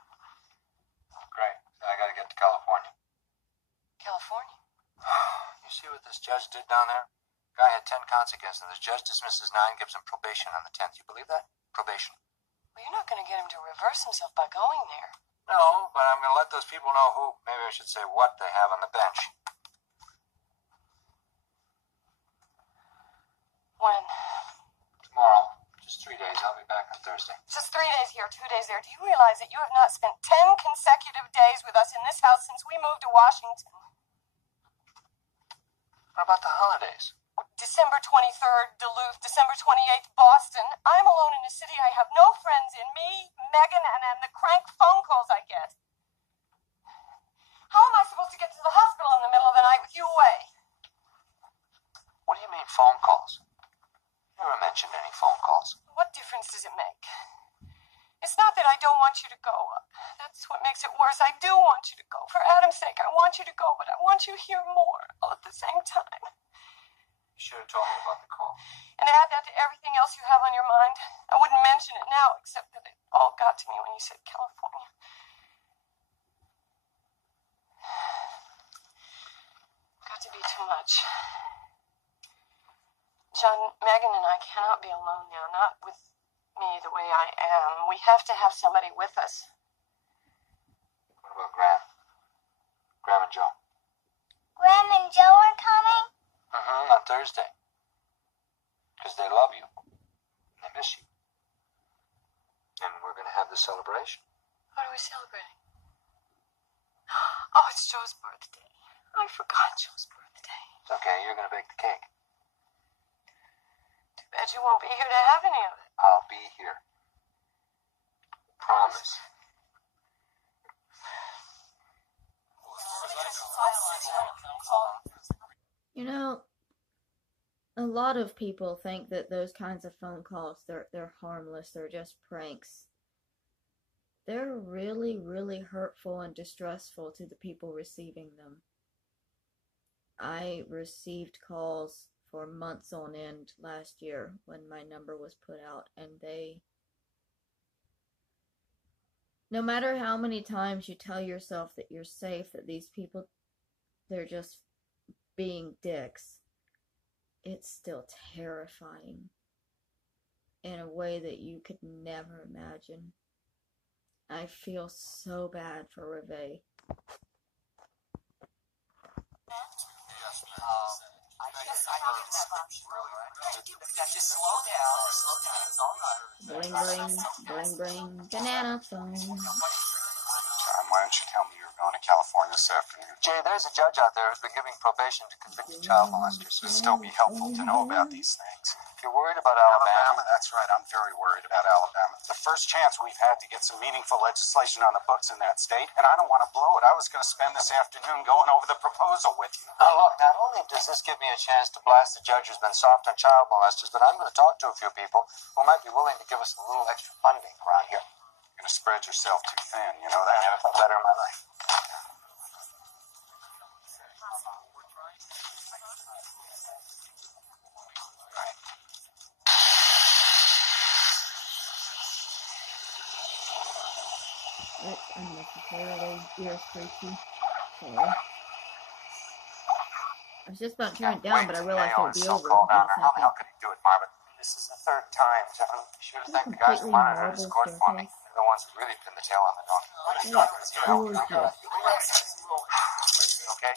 Great. I gotta get to California. California? You see what this judge did down there? Guy had 10 counts against him. The judge dismisses 9, gives him probation on the 10th. You believe that? Probation. Well, you're not going to get him to reverse himself by going there. No, but I'm going to let those people know who, maybe I should say what they have on the bench. When? Tomorrow. Just 3 days. I'll be back on Thursday. Just 3 days here, 2 days there. Do you realize that you have not spent 10 consecutive days with us in this house since we moved to Washington? What about the holidays? December 23rd, Duluth. December 28th, Boston. I'm alone in a city I have no friends in. Me, Megan, and the crank phone calls I get. How am I supposed to get to the hospital in the middle of the night with you away? What do you mean phone calls? You never mentioned any phone calls. What difference does it make? It's not that I don't want you to go. That's what makes it worse. I do want you to go. For Adam's sake, I want you to go, but I want you here more all at the same time. You should have told me about the call. And add that to everything else you have on your mind. I wouldn't mention it now, except that it all got to me when you said California. Got to be too much. John, Megan and I cannot be alone now, not with me the way I am. We have to have somebody with us. What about Graham? Graham and Joe? Graham and Joe are coming? On Thursday. Because they love you. And they miss you. And we're going to have the celebration. What are we celebrating? Oh, it's Joe's birthday. I forgot Joe's birthday. It's okay, you're going to bake the cake. Too bad you won't be here to have any of it. I'll be here. Promise. You know, a lot of people think that those kinds of phone calls, they're harmless, they're just pranks. They're really, really hurtful and distressful to the people receiving them. I received calls for months on end last year when my number was put out, and no matter how many times you tell yourself that you're safe, that these people, they're just being dicks, it's still terrifying in a way that you could never imagine. I feel so bad for Reve. Just slow down, it's all right. Bling, bling, bling, bling, banana phone. John, why don't you tell me you're going to California this afternoon? Jay, there's a judge out there who's been giving probation to convicted child molesters. It'd still be helpful to know about these things. If you're worried about Alabama, That's right. I'm very worried about Alabama. It's the first chance we've had to get some meaningful legislation on the books in that state, and I don't want to blow it. I was going to spend this afternoon going over the proposal with you. now look, not only does this give me a chance to blast the judge who's been soft on child molesters, but I'm going to talk to a few people who might be willing to give us a little extra funding around here. You're going to spread yourself too thin, you know that? I never felt better in my life. That's unnecessarily ear-screechy. Sorry. I was just about to turn it down, but I realized it would be over Called in down a there. How the hell second. could he do it, Marvin? This is the third time, John. You should have thanked the guys who monitored his court for me. They're the ones who really pinned the tail on the dog. Gorgeous. Okay?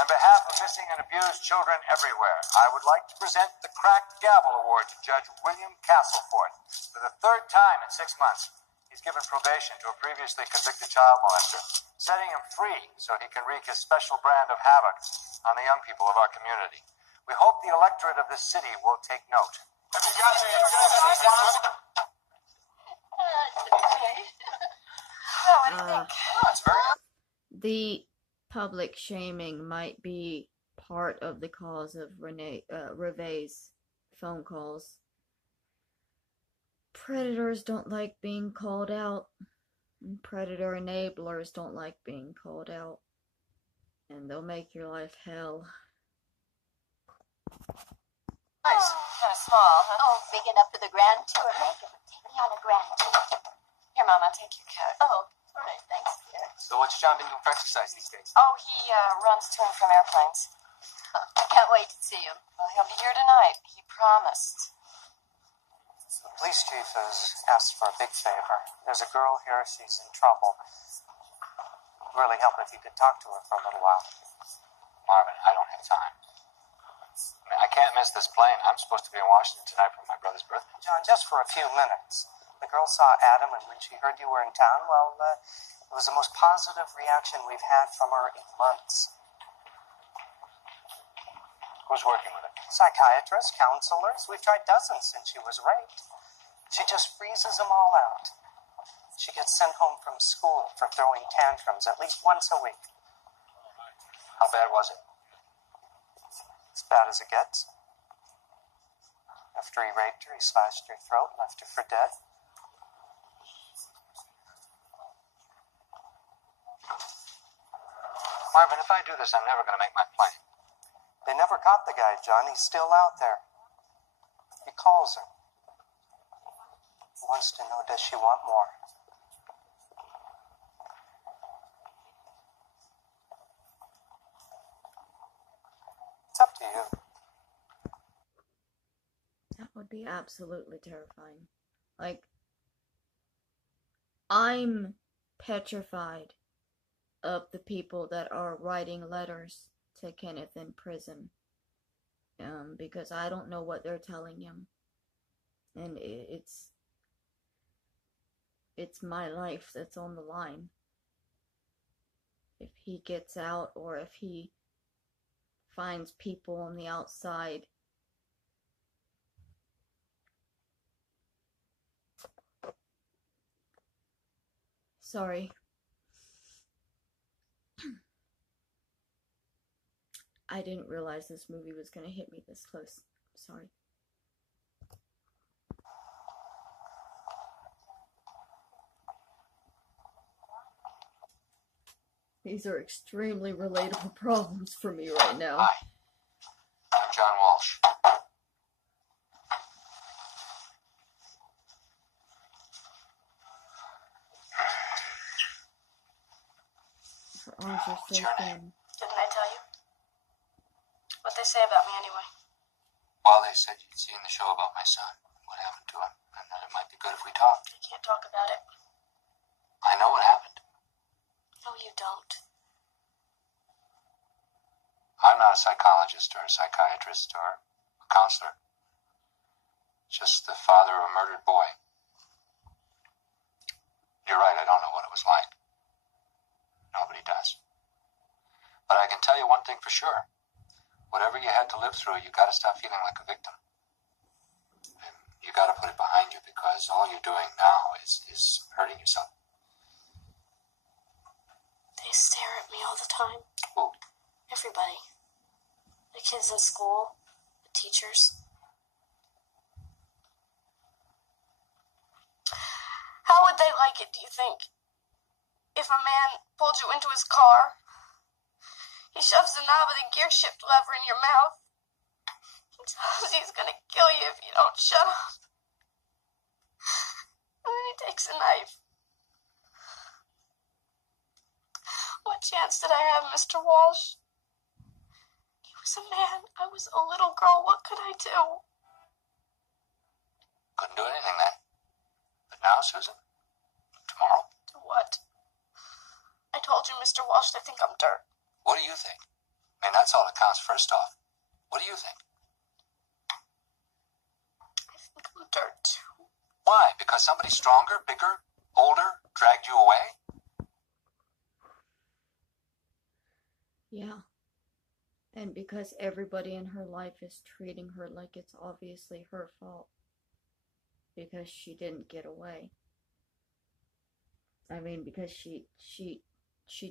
On behalf of missing and abused children everywhere, I would like to present the Cracked Gavel Award to Judge William Castleforth. For the third time in 6 months, he's given probation to a previously convicted child molester, setting him free so he can wreak his special brand of havoc on the young people of our community. We hope the electorate of this city will take note. Have you got any? What do you think? That's very... The public shaming might be part of the cause of Reve's phone calls. Predators don't like being called out. And predator enablers don't like being called out. And they'll make your life hell. Nice. Kind of small, huh? Oh, big enough for the grand tour. Megan, take me on a grand tour. Here, Mom, I'll take your coat. Oh, all right, thanks, dear. So what's John been doing for exercise these days? Oh, he runs to and from airplanes. I can't wait to see him. Well, he'll be here tonight. He promised. The police chief has asked for a big favor. There's a girl here, she's in trouble. It'd really help if you could talk to her for a little while. Marvin, I don't have time. I can't miss this plane. I'm supposed to be in Washington tonight for my brother's birthday. John, just for a few minutes. The girl saw Adam, and when she heard you were in town, well, it was the most positive reaction we've had from her in months. Who's working with her? Psychiatrists, counselors, we've tried dozens since she was raped. She just freezes them all out. She gets sent home from school for throwing tantrums at least once a week. How bad was it? As bad as it gets. After he raped her, he slashed her throat, left her for dead. Marvin, if I do this, I'm never going to make my plane. They never caught the guy, John. He's still out there. He calls her. He wants to know, does she want more? It's up to you. That would be absolutely terrifying. Like, I'm petrified of the people that are writing letters to Kenneth in prison. Because I don't know what they're telling him. And it's my life that's on the line. If he gets out, or if he finds people on the outside. Sorry. I didn't realize this movie was going to hit me this close. Sorry. These are extremely relatable problems for me right now. Hi. I'm John Walsh. Her arms are so thin. Didn't I tell you? What'd they say about me anyway? Well, they said you'd seen the show about my son, what happened to him, and that it might be good if we talked. I can't talk about it. I know what happened. No, you don't. I'm not a psychologist or a psychiatrist or a counselor. Just the father of a murdered boy. You're right, I don't know what it was like. Nobody does. But I can tell you one thing for sure. Whatever you had to live through, you gotta stop feeling like a victim. And you gotta put it behind you, because all you're doing now is hurting yourself. They stare at me all the time. Who? Everybody. The kids in school, the teachers. How would they like it, do you think? If a man pulled you into his car, he shoves the knob of the gear shift lever in your mouth. He tells you he's gonna kill you if you don't shut up. And then he takes a knife. What chance did I have, Mr. Walsh? He was a man. I was a little girl. What could I do? Couldn't do anything then. But now, Susan? Tomorrow? Do what? I told you, Mr. Walsh, I think I'm dirt. What do you think? I mean, that's all that counts first off. What do you think? I think I'm dirt too. Why? Because somebody stronger, bigger, older dragged you away? Yeah. And because everybody in her life is treating her like it's obviously her fault. Because she didn't get away. I mean, because she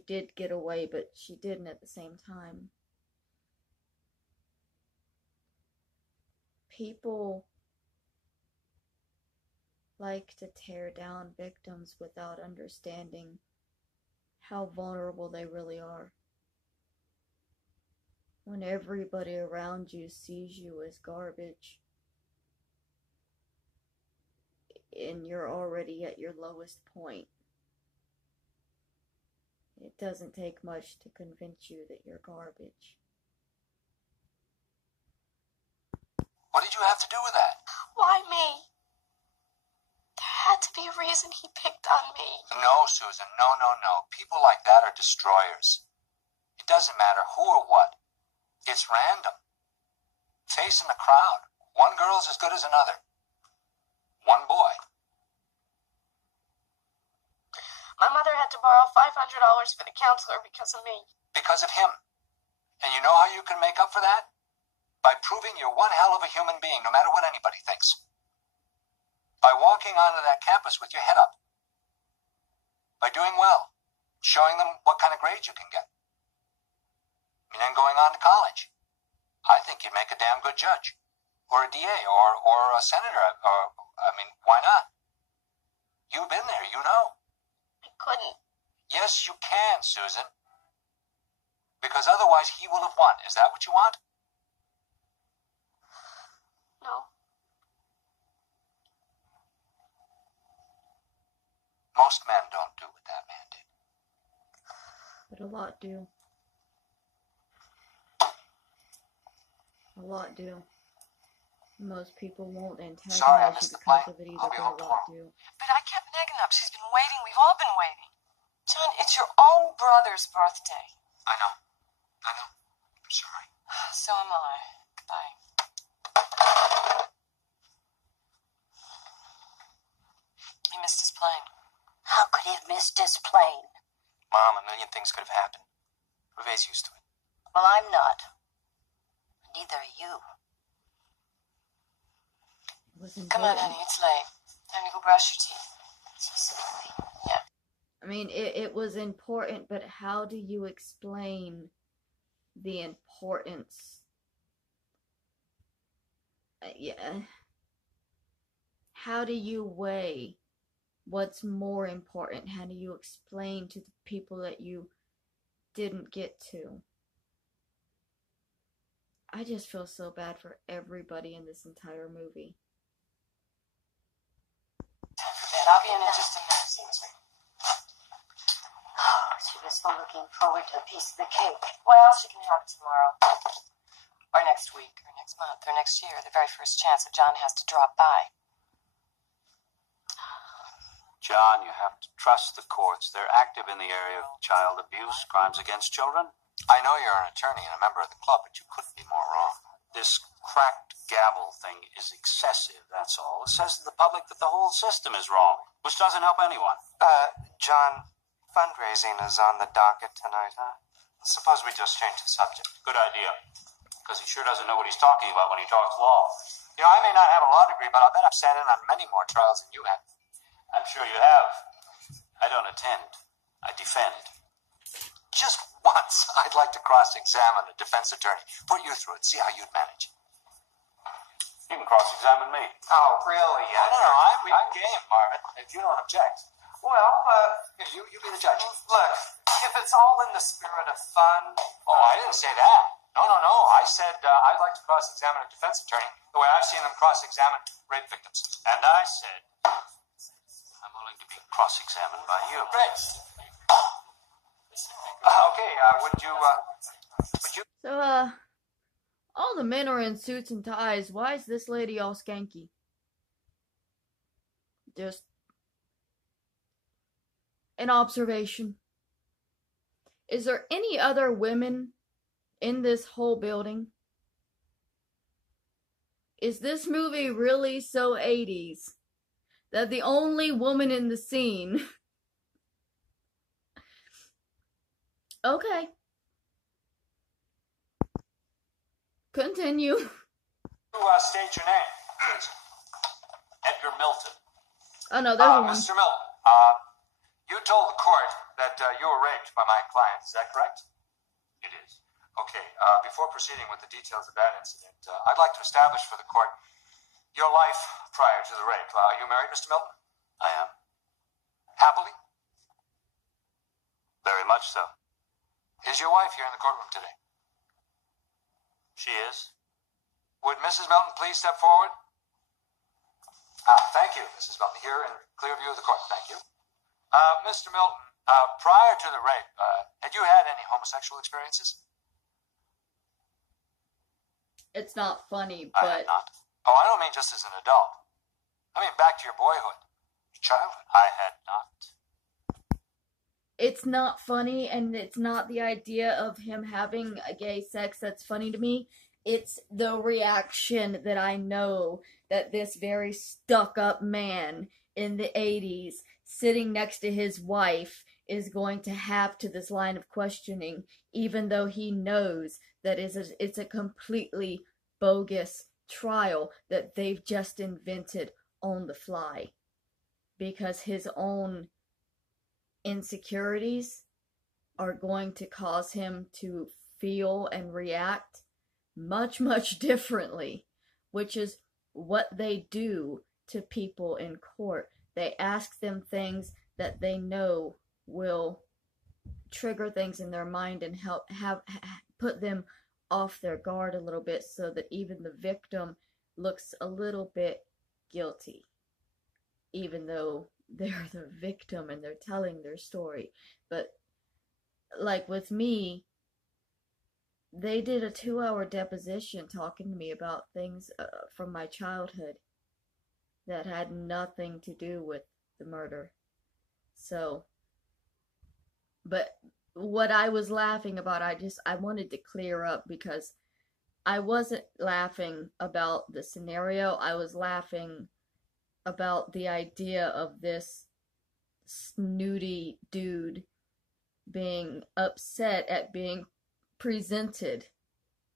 did get away, but she didn't at the same time. People like to tear down victims without understanding how vulnerable they really are. When everybody around you sees you as garbage, and you're already at your lowest point, it doesn't take much to convince you that you're garbage. What did you have to do with that? Why me? There had to be a reason he picked on me. No, Susan, no. People like that are destroyers. It doesn't matter who or what. It's random. Facing the crowd. One girl's as good as another. One boy. My mother had to borrow $500 for the counselor because of me. Because of him. And you know how you can make up for that? By proving you're one hell of a human being, no matter what anybody thinks. By walking onto that campus with your head up. By doing well. Showing them what kind of grades you can get. And then going on to college. I think you'd make a damn good judge. Or a DA, or a senator, why not? You've been there, you know. I couldn't. Yes, you can, Susan. Because otherwise he will have won. Is that what you want? No. Most men don't do what that man did. But a lot do. A lot do. Most people won't antagonize you because of it either, but a lot do. But I kept negging up. She's been waiting. We've all been waiting. John, it's your own brother's birthday. I know. I'm sorry. So am I. Goodbye. He missed his plane. How could he have missed his plane? Mom, a million things could have happened. Reve's used to it. Well, I'm not. Neither are you. Come on, honey, it's late. Time to go brush your teeth. Specifically. Yeah. I mean, it was important, but how do you explain the importance? Yeah. How do you weigh what's more important? How do you explain to the people that you didn't get to? I just feel so bad for everybody in this entire movie. I'll be in just a minute. Oh, she was so looking forward to a piece of the cake. Well, she can have it tomorrow. Or next week, or next month, or next year. The very first chance that John has to drop by. John, you have to trust the courts. They're active in the area of child abuse, crimes against children. I know you're an attorney and a member of the club, but you couldn't be more wrong. This cracked gavel thing is excessive, that's all. It says to the public that the whole system is wrong, which doesn't help anyone. John, fundraising is on the docket tonight, huh? Suppose we just change the subject. Good idea. Because he sure doesn't know what he's talking about when he talks law. You know, I may not have a law degree, but I'll bet I've sat in on many more trials than you have. I'm sure you have. I don't attend. I defend. Just once, I'd like to cross-examine a defense attorney. Put you through it, see how you'd manage. You can cross-examine me. Oh, really? No, I'm game, Marvin, if you don't object. Well, You be the judge. look, if it's all in the spirit of fun... Oh, I didn't say that. No. I said I'd like to cross-examine a defense attorney the way I've seen them cross-examine rape victims. And I said, I'm willing to be cross-examined by you. Great. Okay, would you... So, all the men are in suits and ties. Why is this lady all skanky? Just an observation. Is there any other women in this whole building? Is this movie really so 80s that the only woman in the scene... Okay. Continue. State your name, please. Edgar Milton. Oh no, there's one. Mr. Milton, you told the court that you were raped by my client, is that correct? It is. Okay, before proceeding with the details of that incident, I'd like to establish for the court your life prior to the rape. Are you married, Mr. Milton? I am. Happily? Very much so. Is your wife here in the courtroom today? She is. Would Mrs. Milton please step forward? Thank you, Mrs. Milton. Here in clear view of the court. Thank you. Mr. Milton, prior to the rape, had you had any homosexual experiences? It's not funny, I but... had not. Oh, I don't mean just as an adult. I mean back to your boyhood, your childhood. I had not. It's not funny, and it's not the idea of him having a gay sex that's funny to me. It's the reaction that I know that this very stuck-up man in the 80s sitting next to his wife is going to have to this line of questioning, even though he knows that it's a completely bogus trial that they've just invented on the fly. Because his own insecurities are going to cause him to feel and react much, much differently, which is what they do to people in court. They ask them things that they know will trigger things in their mind and help put them off their guard a little bit, so that even the victim looks a little bit guilty, even though they're the victim and they're telling their story. But like with me, they did a 2-hour deposition talking to me about things from my childhood that had nothing to do with the murder. So, but what I was laughing about, I wanted to clear up, because I wasn't laughing about the scenario. I was laughing about the idea of this snooty dude being upset at being presented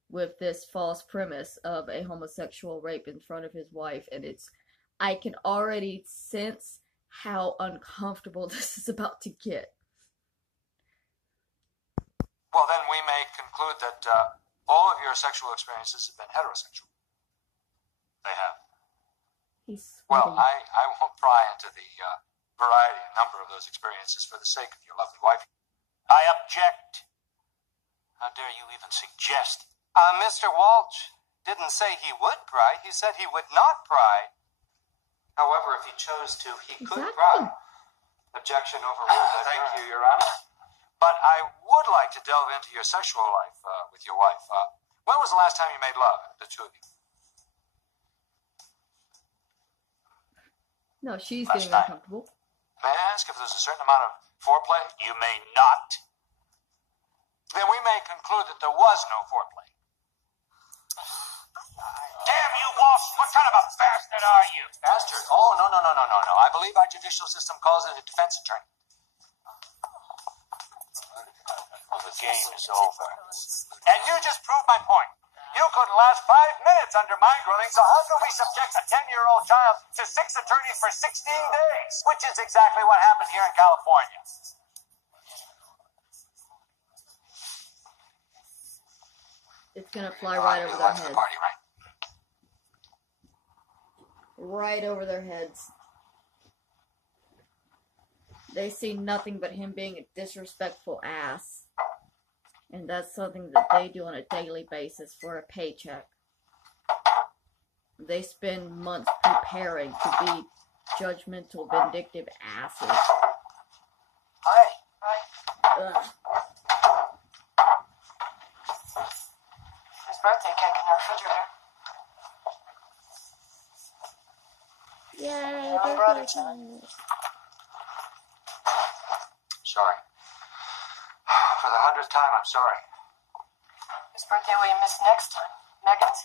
with this false premise of a homosexual rape in front of his wife. And I can already sense how uncomfortable this is about to get. Well, then we may conclude that all of your sexual experiences have been heterosexual. They have. He's well, I won't pry into the variety and number of those experiences for the sake of your lovely wife. I object. How dare you even suggest? Mr. Walsh didn't say he would pry. He said he would not pry. However, if he chose to, he could pry. Objection overruled. Thank you, Your Honor. But I would like to delve into your sexual life with your wife. When was the last time you made love, the two of you? No, she's getting uncomfortable. May I ask if there's a certain amount of foreplay? You may not. Then we may conclude that there was no foreplay. Damn you, Walsh! What kind of a bastard are you? Bastard? Oh, no. I believe our judicial system calls it a defense attorney. Well, the game is over. And you just proved my point. You couldn't last 5 minutes under my grilling, so how can we subject a 10-year-old child to 6 attorneys for 16 days? Which is exactly what happened here in California. It's gonna fly right over their heads. Party, right? Right over their heads. They see nothing but him being a disrespectful ass. And that's something that they do on a daily basis for a paycheck. They spend months preparing to be judgmental, vindictive asses. Hi. Ugh. His birthday cake in the refrigerator. Yay, I brought it to him. Sorry. For the 100th time, I'm sorry. Whose birthday will you miss next time? Megan's?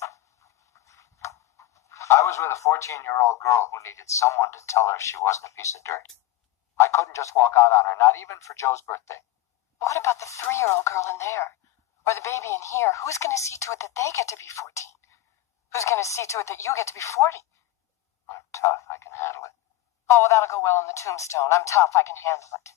I was with a 14-year-old girl who needed someone to tell her she wasn't a piece of dirt. I couldn't just walk out on her, not even for Joe's birthday. What about the 3-year-old girl in there? Or the baby in here? Who's going to see to it that they get to be 14? Who's going to see to it that you get to be 40? I'm tough. I can handle it. Oh, well, that'll go well on the tombstone. I'm tough. I can handle it.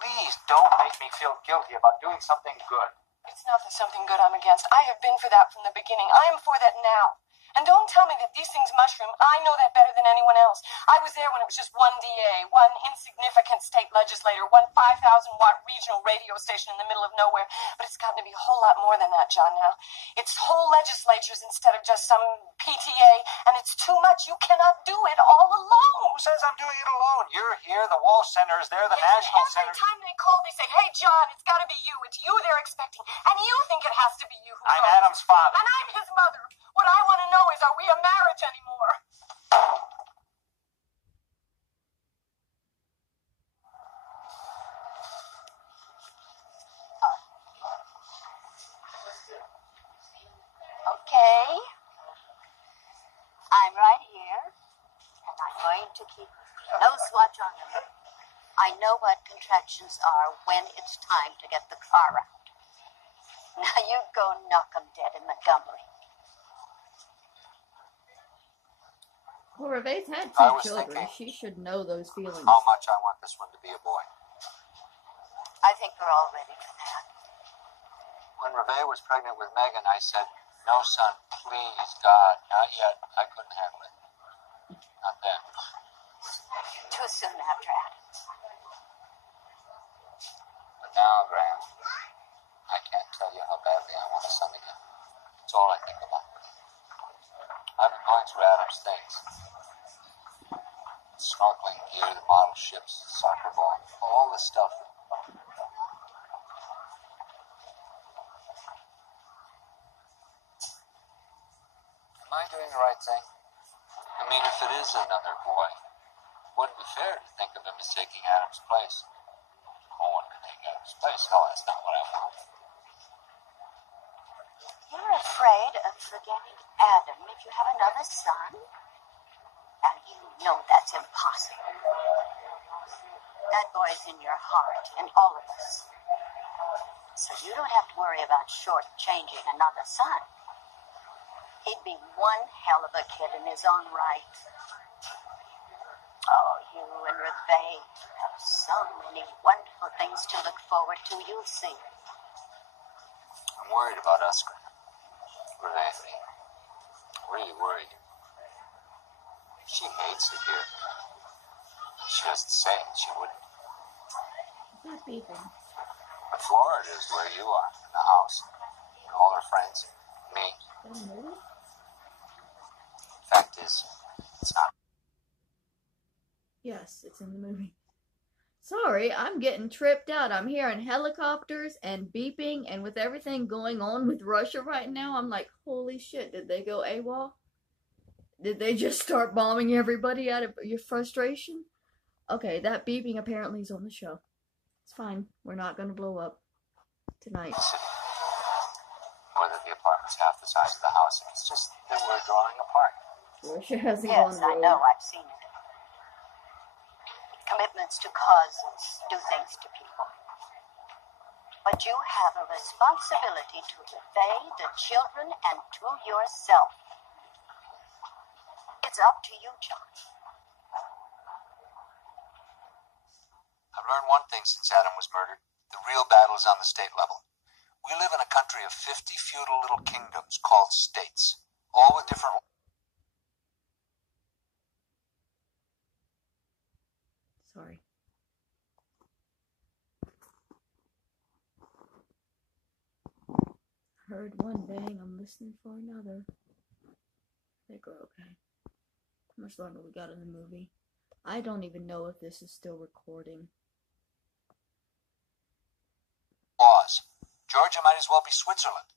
Please don't make me feel guilty about doing something good. It's not the something good I'm against. I have been for that from the beginning. I am for that now. And don't tell me that these things mushroom. I know that better than anyone else. I was there when it was just one DA, one insignificant state legislator, one 5,000-watt regional radio station in the middle of nowhere. But it's gotten to be a whole lot more than that, John, now. It's whole legislatures instead of just some PTA, and it's too much. You cannot do it all alone. Who says I'm doing it alone? You're here, the Wall Center is there, the National Center. Every time they call, they say, hey, John, it's got to be you. It's you they're expecting. And you think it has to be you. I'm Adam's father. And I'm his mother. What I want to know is, are we a marriage anymore? Okay. I'm right here, and I'm going to keep a close watch on them. I know what contractions are when it's time to get the car out. Now you go knock 'em dead in Montgomery. Well, Reve's had I 2 was children. thinking She should know those feelings. how much I want this one to be a boy. I think we're all ready for that. When Reve was pregnant with Megan, I said, no, son, please, God, not yet. I couldn't handle it. Not then. Too soon after Adams. But now, Graham, I can't tell you how badly I want a son again. It's all I think about. I've been going through Adam's things. Snorkeling gear, the model ships, soccer ball, all the stuff. Am I doing the right thing? I mean, if it is another boy, it wouldn't be fair to think of him as taking Adam's place. No one can take Adam's place. Hell, that's not what I want. You're afraid of forgetting Adam if you have another son? And you know that's impossible. That boy's in your heart, in all of us. So you don't have to worry about shortchanging another son. He'd be one hell of a kid in his own right. Oh, you and Reve have so many wonderful things to look forward to, you'll see. I'm worried about us, Graham. Reve, really worried. She hates it here. She doesn't say it. She wouldn't. Not beeping. But Florida is where you are, in the house. And all her friends. Me. Fact is, it's not. Yes, it's in the movie. Sorry, I'm getting tripped out. I'm hearing helicopters and beeping, and with everything going on with Russia right now, I'm like, holy shit, did they go AWOL? Did they just start bombing everybody out of your frustration? Okay, that beeping apparently is on the show. It's fine. We're not going to blow up tonight. Or that the apartment's half the size of the house. It's just that we're drawing apart. Russia hasn't Yes, gone I rogue. know. I've seen it. Commitments to causes do things to people. But you have a responsibility to Reve, the children, and to yourself. It's up to you, John. I've learned one thing since Adam was murdered. The real battle is on the state level. We live in a country of 50 feudal little kingdoms called states, all with different... Sorry. Heard one bang, I'm listening for another. I think we're okay. How much longer we got in the movie? I don't even know if this is still recording. Laws. Georgia might as well be Switzerland.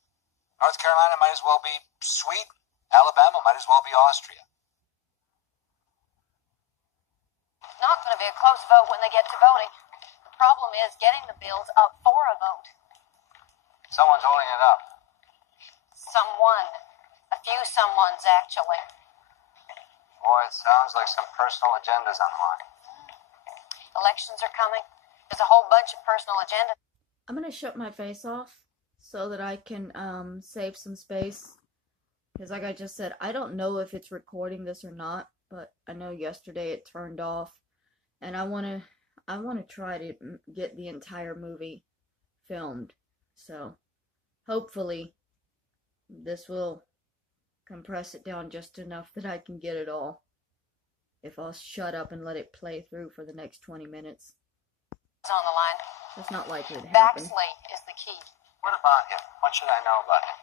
North Carolina might as well be Sweden. Alabama might as well be Austria. Not going to be a close vote when they get to voting. The problem is getting the bills up for a vote. Someone's holding it up. someone. A few someones, actually. Boy, it sounds like some personal agendas on mine. Elections are coming. There's a whole bunch of personal agendas. I'm gonna shut my face off so that I can save some space. Because like I just said, I don't know if it's recording this or not, but I know yesterday it turned off. And I wanna try to get the entire movie filmed. So hopefully this will compress it down just enough that I can get it all. If I'll shut up and let it play through for the next 20 minutes. On the line. That's not likely to happen. Baxley is the key. What about him? What should I know about him?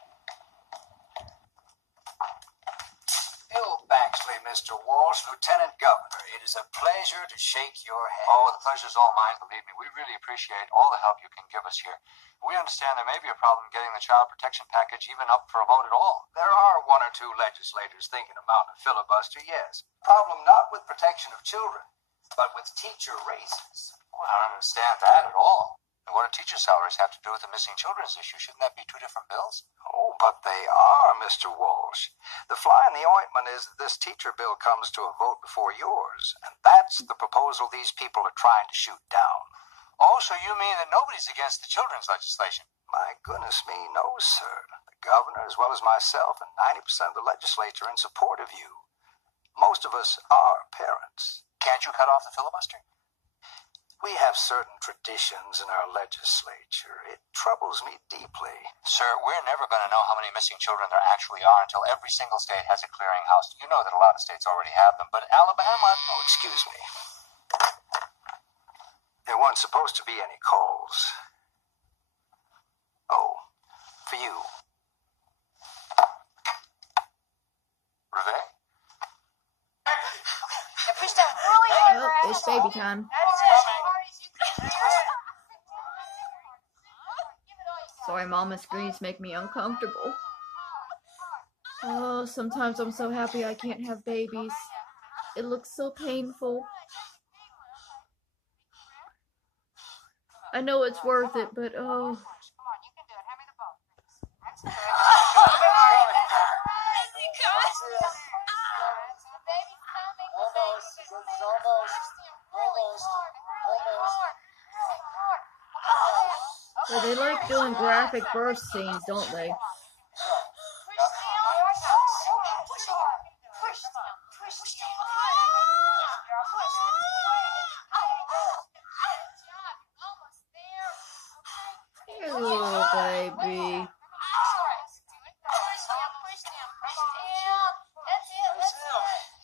Bill Baxley, Mr. Walsh, Lieutenant Governor. It is a pleasure to shake your hand. Oh, the pleasure's all mine, believe me. We really appreciate all the help you can give us here. We understand there may be a problem getting the child protection package even up for a vote at all. There are one or two legislators thinking of mounting a filibuster, yes. Problem not with protection of children, but with teacher raises. Well, I don't understand that at all. And what do teacher salaries have to do with the missing children's issue? Shouldn't that be two different bills? Oh, but they are, Mr. Walsh. The fly in the ointment is that this teacher bill comes to a vote before yours, and that's the proposal these people are trying to shoot down. Oh, so you mean that nobody's against the children's legislation? My goodness me, no, sir. The governor, as well as myself, and 90% of the legislature are in support of you. Most of us are parents. Can't you cut off the filibuster? We have certain traditions in our legislature. It troubles me deeply. Sir, we're never going to know how many missing children there actually are until every single state has a clearinghouse. You know that a lot of states already have them, but Alabama... Oh, excuse me. There weren't supposed to be any calls. Oh, for you. Reve? Push that really hard. Oh, it's baby time. Sorry, Mama, screens make me uncomfortable. Oh, sometimes I'm so happy I can't have babies. It looks so painful. I know it's worth it, but oh. So they like doing graphic birth scenes, don't they? Oh, baby.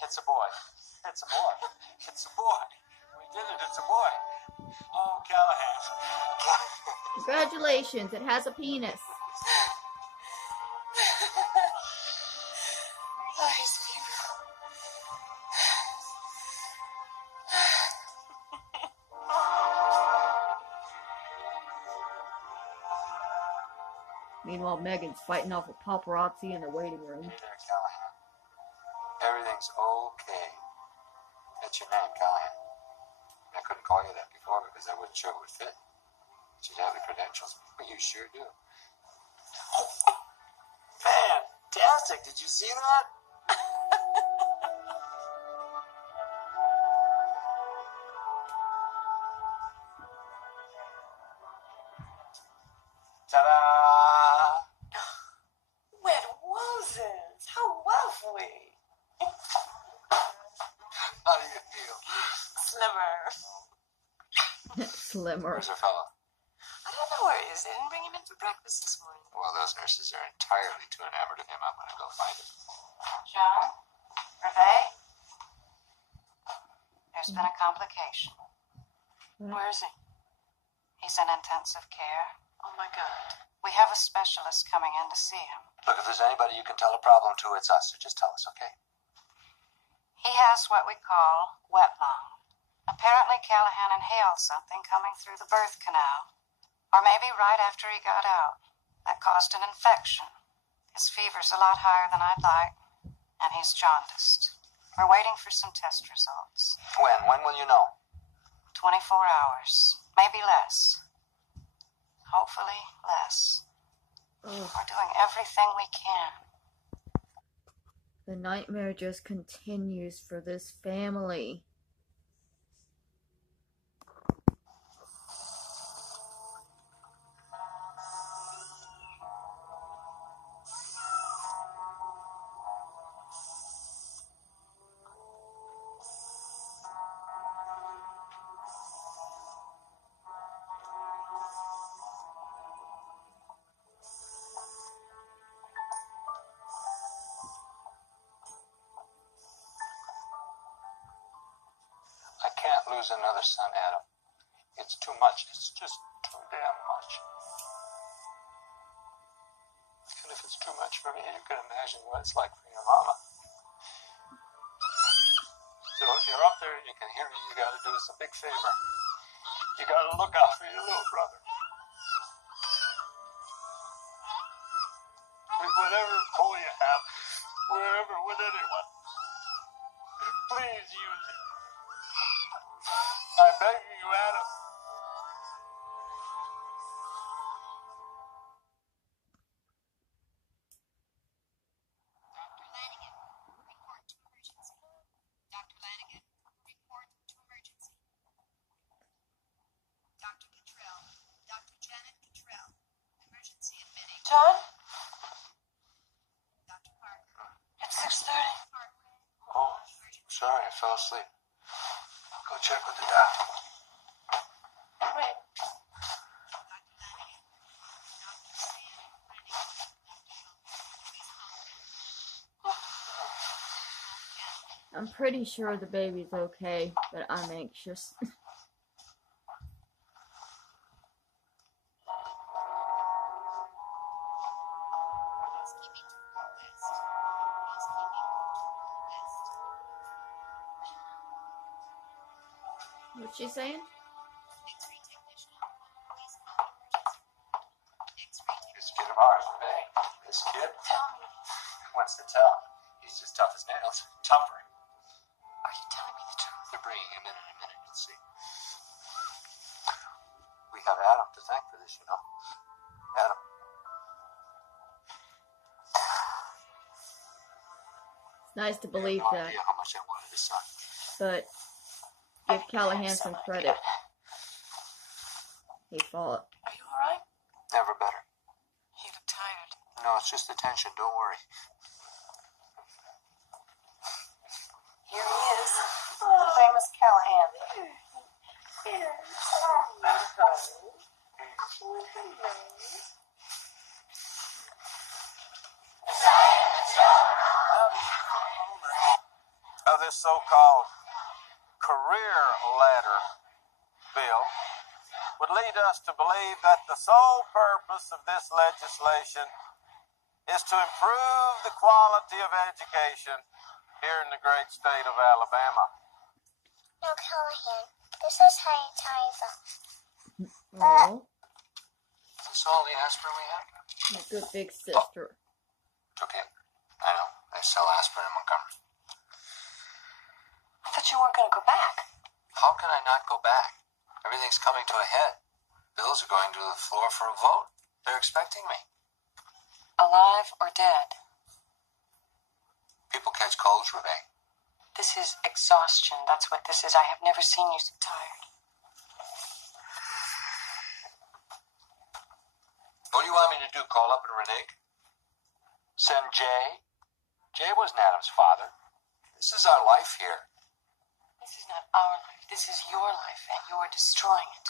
It's a boy. It's a boy. It's a boy. We did it. It's a boy. Oh, Callahan. Congratulations, it has a penis. Oh, he's beautiful. Meanwhile, Megan's fighting off with paparazzi in the waiting room. Hey there, Callahan. Everything's okay. That's your name, Callahan. I couldn't call you that before because I wasn't sure it would fit. But you have the credentials. You sure do. Fantastic. Did you see that? Ta-da! Wet roses. How lovely. How do you feel? Slimmer. Slimmer. Where's our fella? I don't know where he is. They didn't bring him in for breakfast this morning. Well, those nurses are entirely too enamored of him. I'm going to go find him. John? Reve? There's been a complication. Where is he? He's in intensive care. Oh, my God. We have a specialist coming in to see him. Look, if there's anybody you can tell a problem to, it's us. So just tell us, okay? He has what we call wet lung. Apparently, Callahan inhaled something coming through the birth canal. Or maybe right after he got out. That caused an infection. His fever's a lot higher than I'd like. And he's jaundiced. We're waiting for some test results. When? When will you know? 24 hours. Maybe less. Hopefully less. Ugh. We're doing everything we can. The nightmare just continues for this family. I can't lose another son, Adam. It's too much. It's just too damn much. And if it's too much for me, you can imagine what it's like for your mama. So if you're up there and you can hear me, you gotta do us a big favor. You gotta look out for your little brother. With whatever pull you have, wherever, with anyone, please use it. I'm begging you, Adam. Dr. Lanigan, report to emergency. Dr. Lanigan, report to emergency. Dr. Cottrell, Dr. Janet Cottrell, emergency admitting. John? Dr. Parker. It's 6:30. Oh, sorry, I fell asleep. I'll go check with the doctor. Wait. I'm pretty sure the baby's okay, but I'm anxious. What's she saying? This kid of ours, Renee. This kid? What's to tell? He's just tough as nails. Tougher. Are you telling me the truth? They're bringing him in a minute. You'll see. We have Adam to thank for this, you know. Adam. It's nice to believe I have no that, idea how much I wanted a son. but give Callahan some credit. He fought. Are you alright? Never better. You look tired. No, it's just the tension. Don't worry. Here he is. The famous Callahan. Of this so-called career ladder bill would lead us to believe that the sole purpose of this legislation is to improve the quality of education here in the great state of Alabama. No, Callahan, this is how you tie them. Oh, Is this all the aspirin we have? my good big sister. It's okay. I know. They sell aspirin in Montgomery. I thought you weren't going to go back. How can I not go back? Everything's coming to a head. Bills are going to the floor for a vote. They're expecting me. Alive or dead? People catch colds, Renee. This is exhaustion. That's what this is. I have never seen you so tired. What do you want me to do? Call up and renege? Send Jay? Jay wasn't Adam's father. This is our life here. This is not our life. This is your life, and you're destroying it.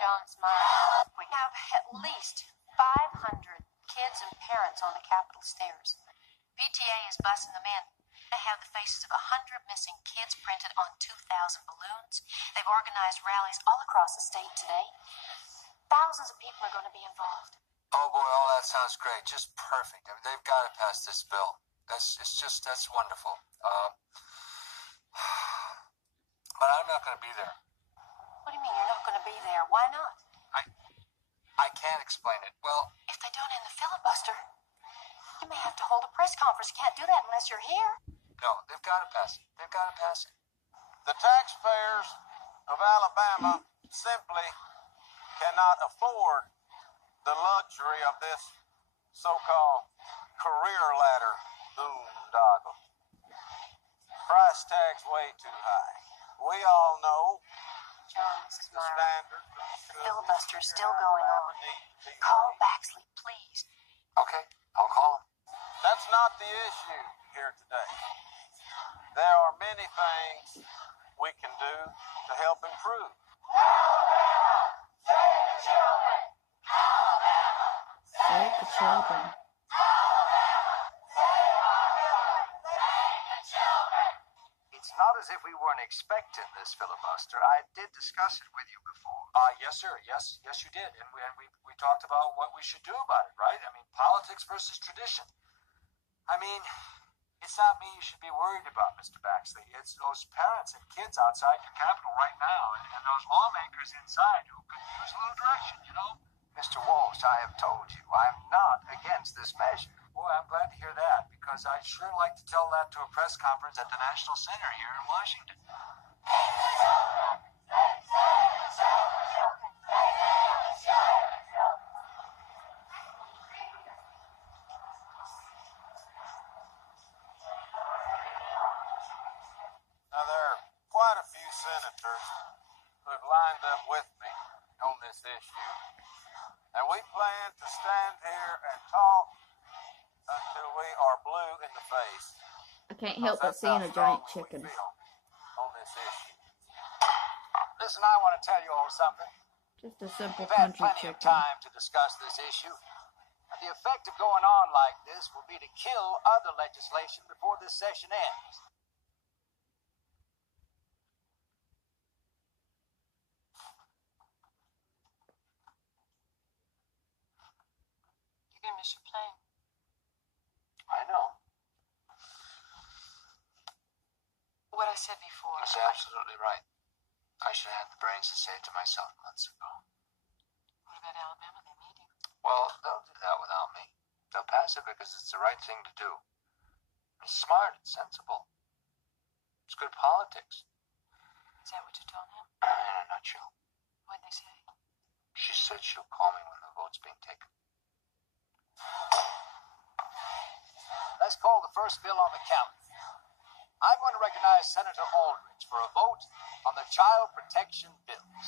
John smiled. We have at least 500 kids and parents on the Capitol stairs. PTA is bussing them in. They have the faces of 100 missing kids printed on 2,000 balloons. They've organized rallies all across the state today. Thousands of people are going to be involved. Oh boy, all that sounds great. Just perfect. I mean, they've got to pass this bill. That's wonderful. But I'm not going to be there. What do you mean you're not going to be there? Why not? I can't explain it. Well, If they don't end the filibuster, you may have to hold a press conference. You can't do that unless you're here. No, they've got to pass it. They've got to pass it. The taxpayers of Alabama simply cannot afford the luxury of this so-called career ladder boondoggle. Price tag's way too high. We all know John, this is the Myra. standard. The filibuster's still going on. Call Baxley, please. Okay, I'll call him. That's not the issue here today. There are many things we can do to help improve. Save the children. It's not as if we weren't expecting this filibuster. I did discuss it with you before. Yes, sir. Yes, you did. And we talked about what we should do about it, right? I mean, politics versus tradition. I mean, it's not me you should be worried about, Mr. Baxley. It's those parents and kids outside your capital right now, and those lawmakers inside who could use a little direction, you know? Mr. Walsh, I have told you, I'm not against this measure. Boy, I'm glad to hear that, because I'd sure like to tell that to a press conference at the National Center here in Washington. Now, there are quite a few senators who have lined up with me on this issue, and we plan to stand here and talk until we are blue in the face. I can't help but seeing a giant chicken. On this issue. Listen, I want to tell you all something. Just a simple We've had country plenty of chicken. time to discuss this issue. The effect of going on like this will be to kill other legislation before this session ends. You're going to miss your plane. I know. What I said before. That's absolutely right. I should have had the brains to say it to myself months ago. What about Alabama? They need you. Well, they'll do that without me. They'll pass it because it's the right thing to do. It's smart. It's sensible. It's good politics. Is that what you told him? In a nutshell. What'd they say? She said she'll call me when the vote's being taken. Let's call the first bill on the calendar. I'm going to recognize Senator Aldrich for a vote on the child protection bills.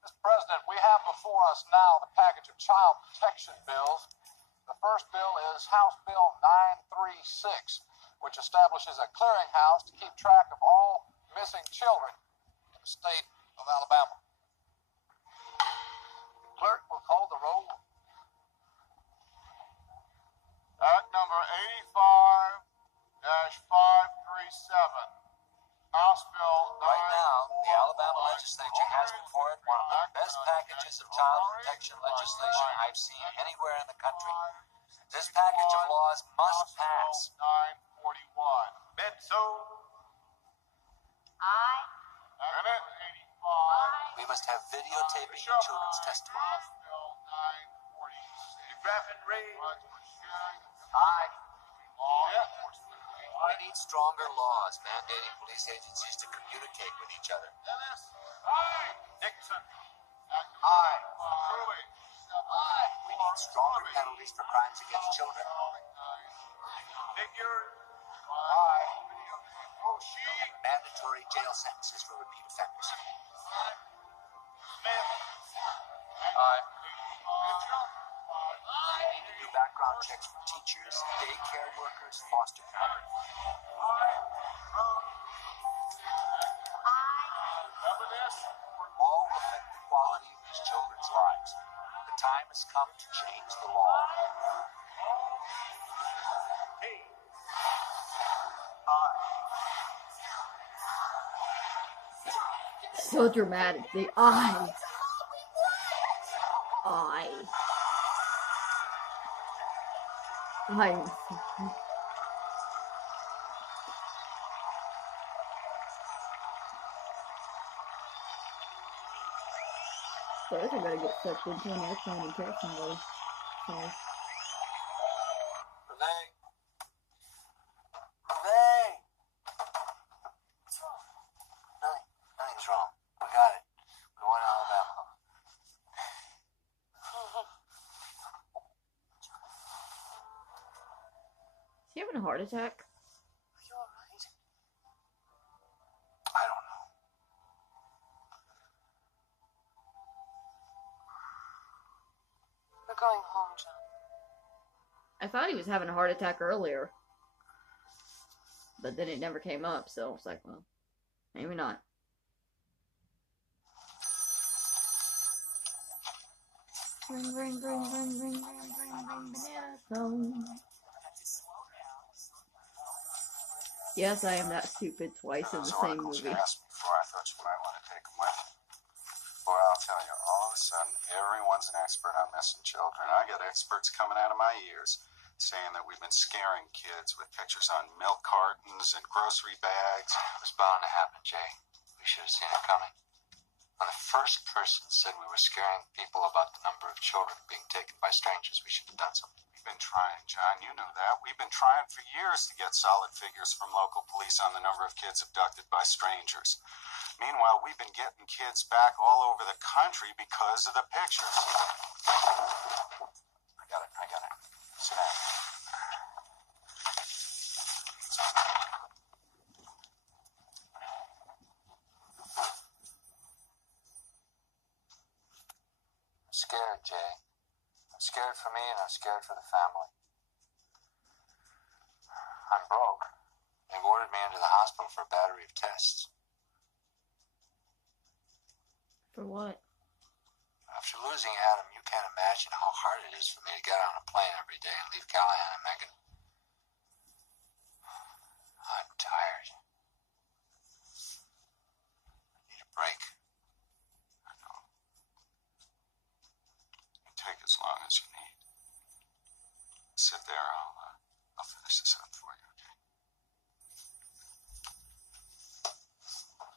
Mr. President, we have before us now the package of child protection bills. The first bill is House Bill 936, which establishes a clearinghouse to keep track of all missing children in the state of Alabama. The clerk will call the roll. Act number 85-537. House Bill 936. Right now, the Alabama legislature has before it one of the best packages of child protection legislation I've seen anywhere in the country. This package of laws must pass. 941. Betso. Aye. Bennett. 85. We must have videotaping of children's testimony. House Bill 946. DeGraff and Reed. Aye. Yeah. We need stronger laws mandating police agencies to communicate with each other. Dennis. Aye. Dixon. Aye. Truly. Aye. We need stronger penalties for crimes against children. Figure. Aye. O'Shea. Mandatory jail sentences for repeat offenders. Smith. Aye. Mitchell. We need to do background checks for teachers, daycare workers, foster parents. Remember this? Law will affect the quality of these children's lives. The time has come to change the law. Hey. So dramatic. The eye. Eye. Eye. First, I gotta get sucked into an airplane and kill somebody. Sorry. Renee. Renee. Is he having a heart attack? Are you alright? I don't know. We're going home, John. I thought he was having a heart attack earlier. But then it never came up, so I was like, well, maybe not. Ring, ring, ring, ring, ring, ring, ring, ring, banana phone. Yes, I am that stupid twice in the same movie. You asked me before, I thought you might want to take them with you. Boy, I'll tell you, all of a sudden, everyone's an expert on missing children. I got experts coming out of my ears saying that we've been scaring kids with pictures on milk cartons and grocery bags. It was bound to happen, Jay. We should have seen it coming. When the first person said we were scaring people about the number of children being taken by strangers, we should have done something. We've been trying, John. You know that. We've been trying for years to get solid figures from local police on the number of kids abducted by strangers. Meanwhile, we've been getting kids back all over the country because of the pictures. I got it. Sit down. I'm scared, Jay. I'm scared for me and I'm scared for the family. I'm broke. They've ordered me into the hospital for a battery of tests. For what? After losing Adam, you can't imagine how hard it is for me to get on a plane every day and leave Callahan and Megan. I'm tired. I need a break. I know. You take as long as you need. Sit there. I'll finish this up for you, okay?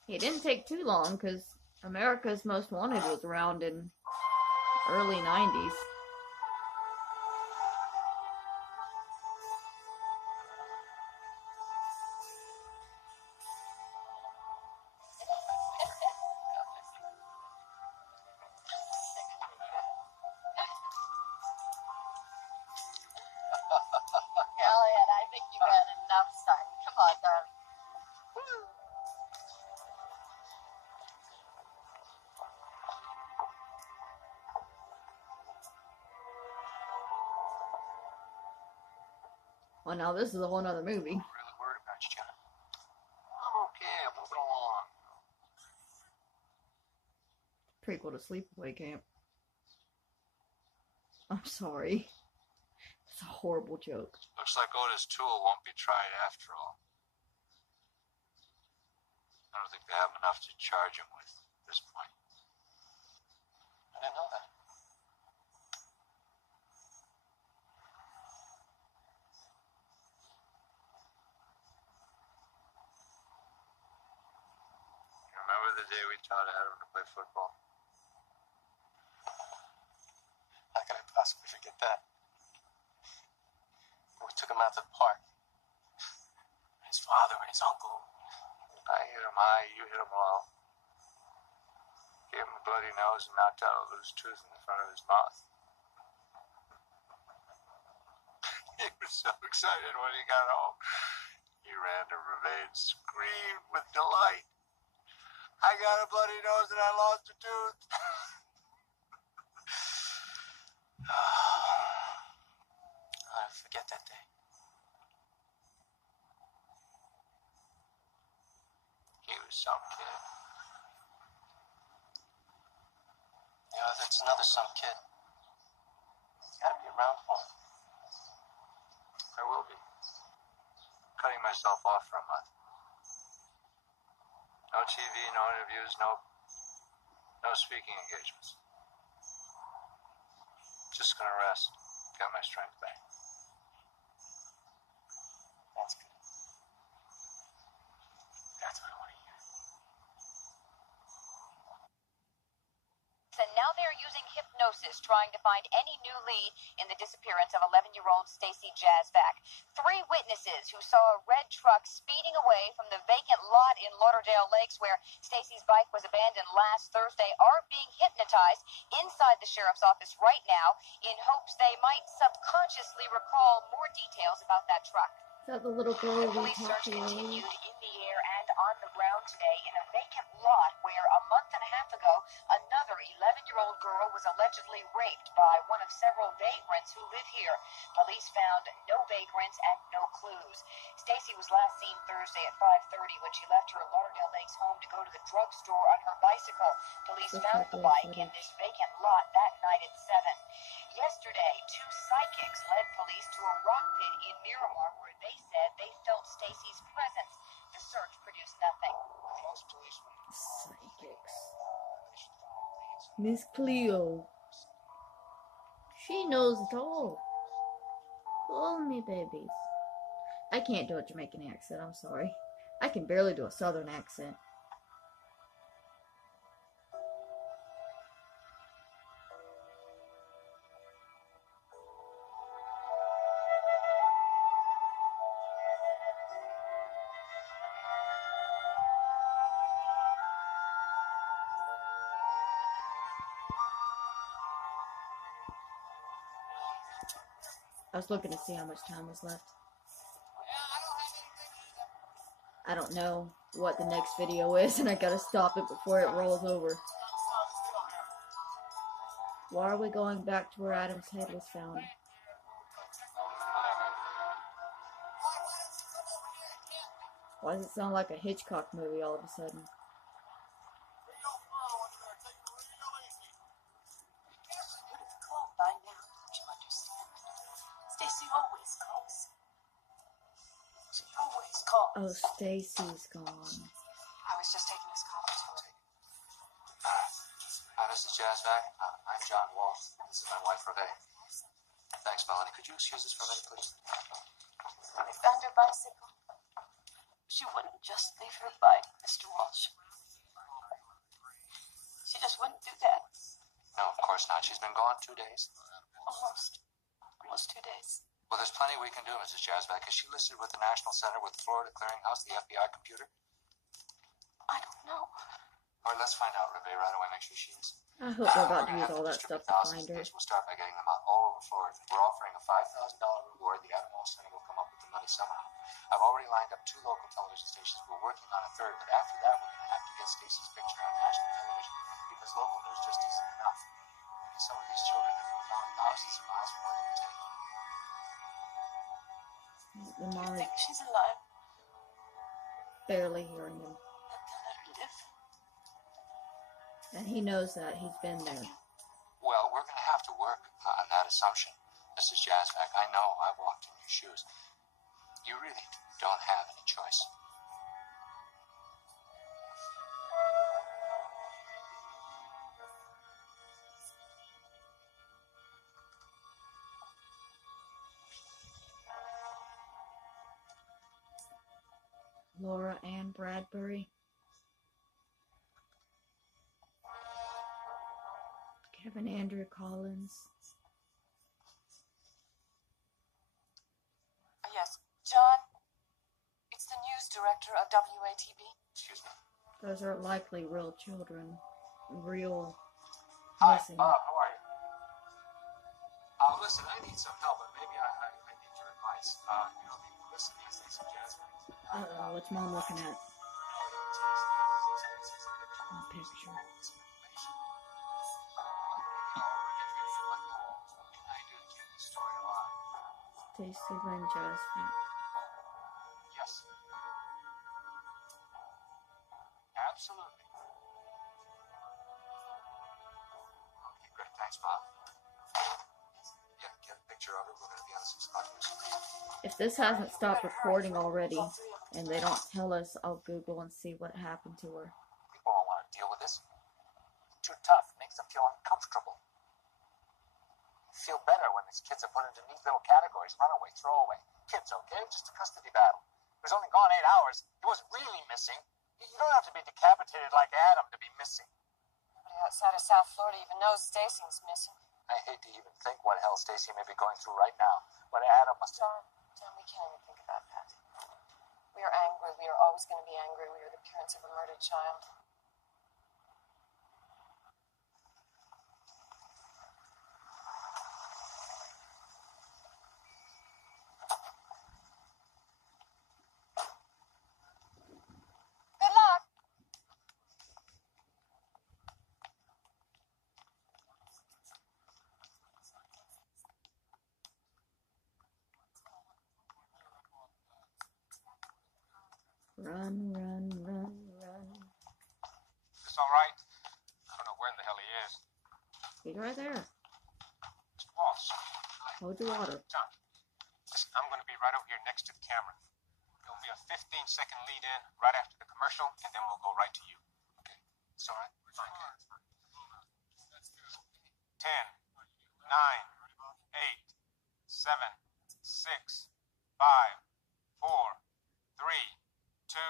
It didn't take too long, because America's Most Wanted was around in early 90s. Elliot, I think you've had enough, son. Come on, darling. Well, now this is a whole other movie. I'm really worried about you, John. I'm okay. I'm moving along. Prequel to Sleepaway Camp. I'm sorry. It's a horrible joke. Looks like Otis Toole won't be tried after all. I don't think they have enough to charge him with at this point. I didn't know that. You remember the day we taught Adam to play football? How could I possibly forget that? We took him out to the park. His father and his uncle. I hit him high, you hit him low. Gave him a bloody nose and knocked out a loose tooth in the front of his mouth. He was so excited when he got home. He ran to Revade, screamed with delight. I got a bloody nose and I lost a tooth. I'll never forget that day. He was some kid. Yeah, that's another some kid. You gotta be around for him. I will be. Cutting myself off for a month. No TV, no interviews, no speaking engagements. Just gonna rest, get my strength back. That's good. That's what I want to hear. And now they're using hypnosis, trying to find any new lead in the disappearance of 11-year-old Stacy Jazvac. 3 witnesses who saw a red truck speeding away from the vacant lot in Lauderdale Lakes where Stacy's bike was abandoned last Thursday are being hypnotized inside the sheriff's office right now in hopes they might subconsciously recall more details about that truck. that the little girl we Police talked search to earlier? continued in the air and on the ground today in a vacant lot where a month and a half ago another 11-year-old girl was allegedly raped by one of several vagrants who live here. Police found no vagrants and no clues. Stacy was last seen Thursday at 5:30 when she left her Lauderdale Lakes home to go to the drugstore on her bicycle. Police found the bike in this vacant lot that night at 7. Yesterday, 2 psychics led police to a rock pit in Miramar where they said they felt Stacy's presence. The search produced nothing. Psychics. Miss Cleo. She knows it all. Call me, babies. I can't do a Jamaican accent, I'm sorry. I can barely do a southern accent. I was looking to see how much time was left. I don't know what the next video is, and I gotta stop it before it rolls over. Why are we going back to where Adam's head was found? Why does it sound like a Hitchcock movie all of a sudden? By now, don't you understand? Stacy always calls. She always calls. Oh, Stacy's gone. I was just taking this call to her. This is Jazvac. I'm John Walsh. This is my wife, Reve. Thanks, Melanie. Could you excuse us for a minute, please? We found her bicycle. She wouldn't just leave her bike, Mr. Walsh. She just wouldn't do that. No, of course not. She's been gone 2 days. Almost 2 days. Well, there's plenty we can do, Mrs. Jazvac. Is she listed with the National Center with Florida Clearinghouse, the FBI computer? I don't know. All right, let's find out, Reve, right away. Make sure she is. I hope they're about to use all that stuff to find her. We'll start by getting them out all over Florida. We're offering a $5,000 reward. The Admiral Center will come up with the money somehow. I've already lined up 2 local television stations. We're working on a 3rd, but after that, we're going to have to get Stacy's picture on national television because local news just isn't enough. Some of these children have been found thousands of miles from where they were taken. The mom I is think she's alive. barely hearing him. Let her live. And he knows that. He's been there. Well, we're going to have to work on that assumption. Mrs. Jazvac, I know I walked in your shoes. You really don't have any choice. Laura Ann Bradbury. Kevin Andrew Collins. Yes, John? It's the news director of WATB. Excuse me. Those are likely real children. Real Hi, missing. Bob. How are you? Listen, I need some help, but maybe I need your advice. Listen, these days of Jazvac. Uh-oh, what's Mom looking at? A picture. Stacy Lynn Jazvac. Yes. Absolutely. Okay, great. Thanks, Bob. Yeah, get a picture of her. We're going to be on the 6 o'clock news. If this hasn't stopped recording already, and they don't tell us, I'll Google and see what happened to her. People don't want to deal with this. Too tough. Makes them feel uncomfortable. Feel better when these kids are put into neat little categories. Runaway, throwaway. Kids, okay? Just a custody battle. He was only gone 8 hours. He wasn't really missing. You don't have to be decapitated like Adam to be missing. Nobody outside of South Florida even knows Stacy's missing. I hate to even think what hell Stacy may be going through right now. But Adam must... John, we can't even think about that. We are angry. We are always going to be angry. We are the parents of a murdered child. Run, run, run, run. Is this all right? I don't know where in the hell he is. He's right there. Mr. Walsh. Hold your water. John, listen, I'm going to be right over here next to the camera. There'll be a 15-second lead in right after the commercial, and then we'll go right to you. Okay? It's all right? Fine. 10, 9, 8, 7, 6, 5, 4, 3, 2.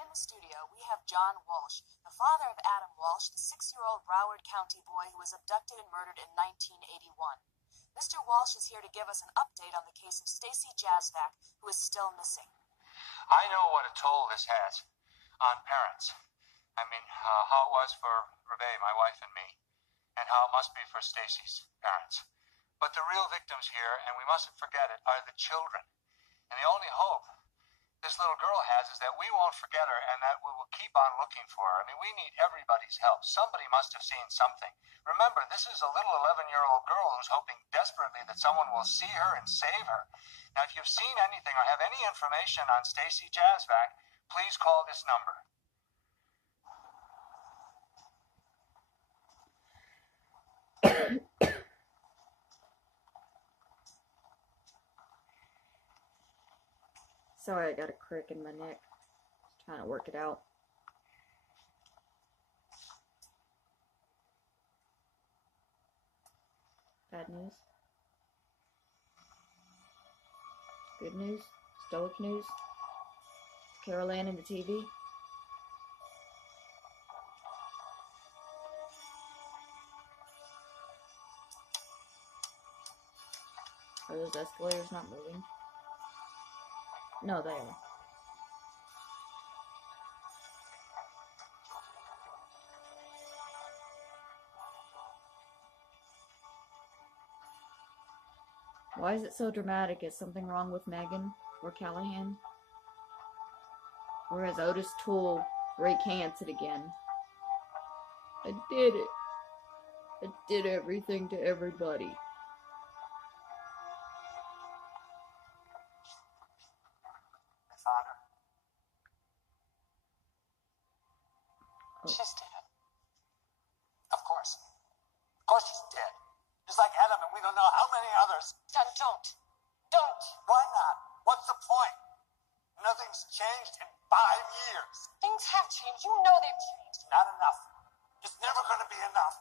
In the studio, we have John Walsh, the father of Adam Walsh, the 6-year-old Broward County boy who was abducted and murdered in 1981. Mr. Walsh is here to give us an update on the case of Stacy Jazvac, who is still missing. I know what a toll this has on parents. I mean, how it was for Rebecca, my wife, and me, and how it must be for Stacy's parents. But the real victims here, and we mustn't forget it, are the children. And the only hope this little girl has is that we won't forget her and that we will keep on looking for her. I mean, we need everybody's help. Somebody must have seen something. Remember, this is a little 11-year-old girl who's hoping desperately that someone will see her and save her. Now, if you've seen anything or have any information on Stacy Jazvac, please call this number. Sorry, I got a crick in my neck. Just trying to work it out. Bad news. Good news. Stoic news. Carol Ann in the TV. Are those escalators not moving? No, they are. Why is it so dramatic? Is something wrong with Megan or Callahan? Or has Otis Toole recants it again? I did it. I did everything to everybody. I found her. Oh. She's dead. Of course. Of course she's dead. Just like Adam and we don't know how many others. Son, don't. Don't. Why not? What's the point? Nothing's changed in 5 years. Things have changed. You know they've changed. Not enough. It's never going to be enough.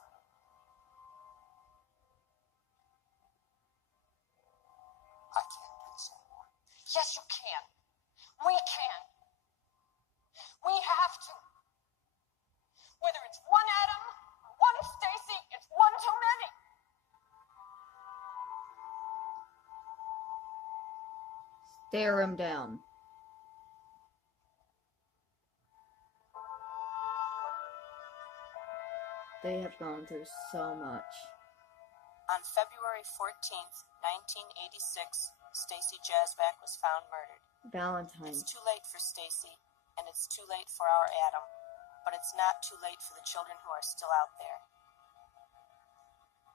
I can't do this anymore. Yes, you can. We can. We have to. Whether it's one Adam, one Stacy, it's one too many. Stare him down. They have gone through so much. On February 14th, 1986, Stacy Jazvac was found murdered. Valentine. It's too late for Stacy, and it's too late for our Adam, but it's not too late for the children who are still out there.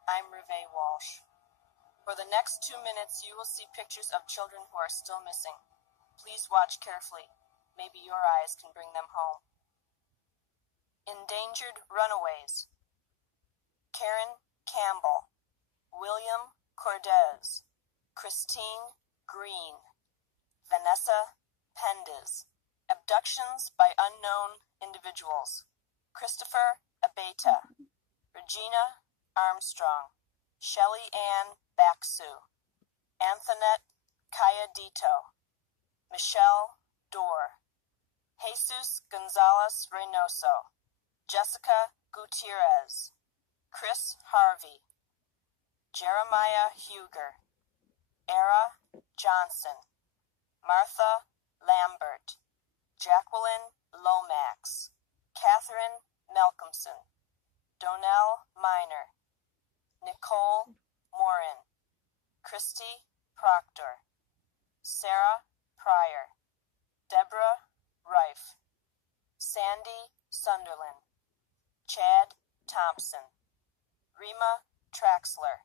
I'm Rebecca Walsh. For the next 2 minutes, you will see pictures of children who are still missing. Please watch carefully. Maybe your eyes can bring them home. Endangered runaways. Karen Campbell, William Cordes, Christine Green, Vanessa Pendes. Abductions by unknown individuals. Christopher Abeta, Regina Armstrong, Shelley Ann Baksu, Antoinette Cayadito, Michelle Dorr, Jesus Gonzalez Reynoso, Jessica Gutierrez, Chris Harvey, Jeremiah Huger, Era Johnson, Martha Lambert, Jacqueline Lomax, Catherine Malcolmson, Donnell Miner, Nicole Morin, Christy Proctor, Sarah Pryor, Deborah Reif, Sandy Sunderland, Chad Thompson, Rima Traxler.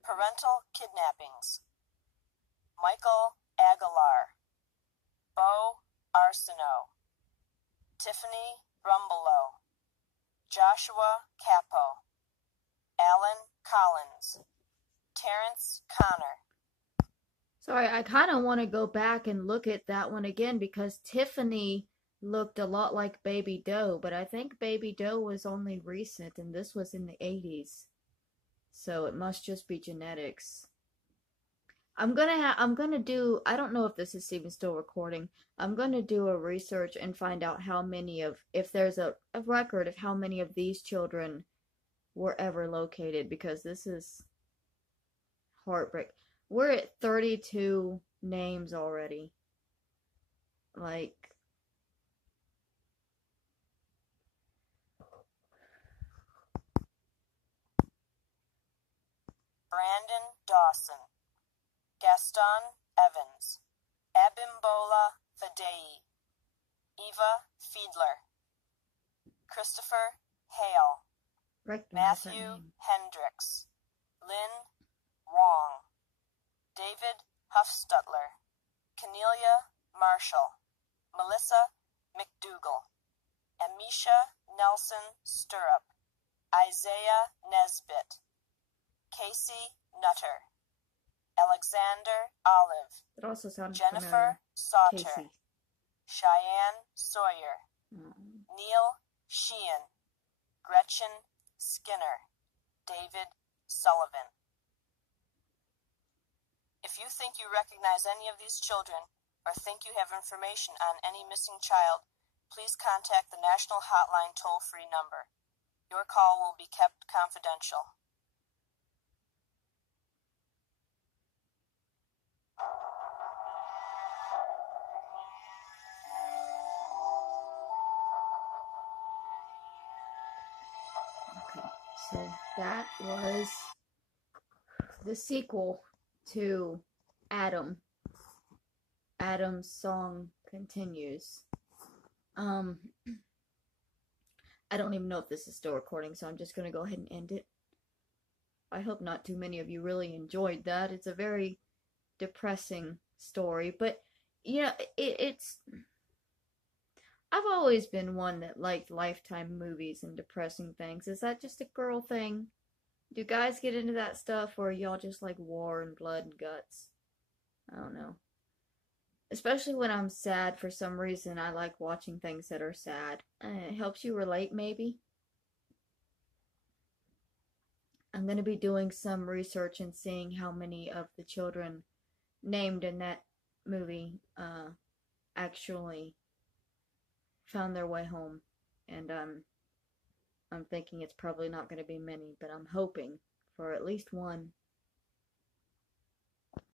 Parental kidnappings. Michael Aguilar, Arsenault, Tiffany Rumbelow, Joshua Capo, Alan Collins, Terrence Connor. Sorry, I kind of want to go back and look at that one again because Tiffany looked a lot like Baby Doe, but I think Baby Doe was only recent and this was in the 80s. So it must just be genetics. I'm gonna do, I don't know if this is even still recording. I'm gonna do a research and find out how many of, if there's a record of how many of these children were ever located, because this is heartbreak. We're at 32 names already. Like, Brandon Dawson, Gaston Evans, Abimbola Fadei, Eva Fiedler, Christopher Hale, Matthew Hendricks, Lynn Wong, David Huffstutler, Cornelia Marshall, Melissa McDougall, Amisha Nelson Stirrup, Isaiah Nesbitt, Casey Nutter, Alexander Olive, it also sounds Jennifer familiar. Sauter, Casey. Cheyenne Sawyer, Neil Sheehan, Gretchen Skinner, David Sullivan. If you think you recognize any of these children or think you have information on any missing child, please contact the National Hotline toll-free number. Your call will be kept confidential. Okay, so that was the sequel to Adam. Adam's song continues. I don't even know if this is still recording, so I'm just gonna go ahead and end it. I hope not too many of you really enjoyed that. It's a very depressing story, but you know, it's I've always been one that liked Lifetime movies and depressing things. Is that just a girl thing? Do guys get into that stuff, or are y'all just like war and blood and guts? I don't know. Especially when I'm sad for some reason, I like watching things that are sad. It helps you relate, maybe. I'm going to be doing some research and seeing how many of the children named in that movie actually found their way home. And I'm thinking it's probably not going to be many, but I'm hoping for at least one.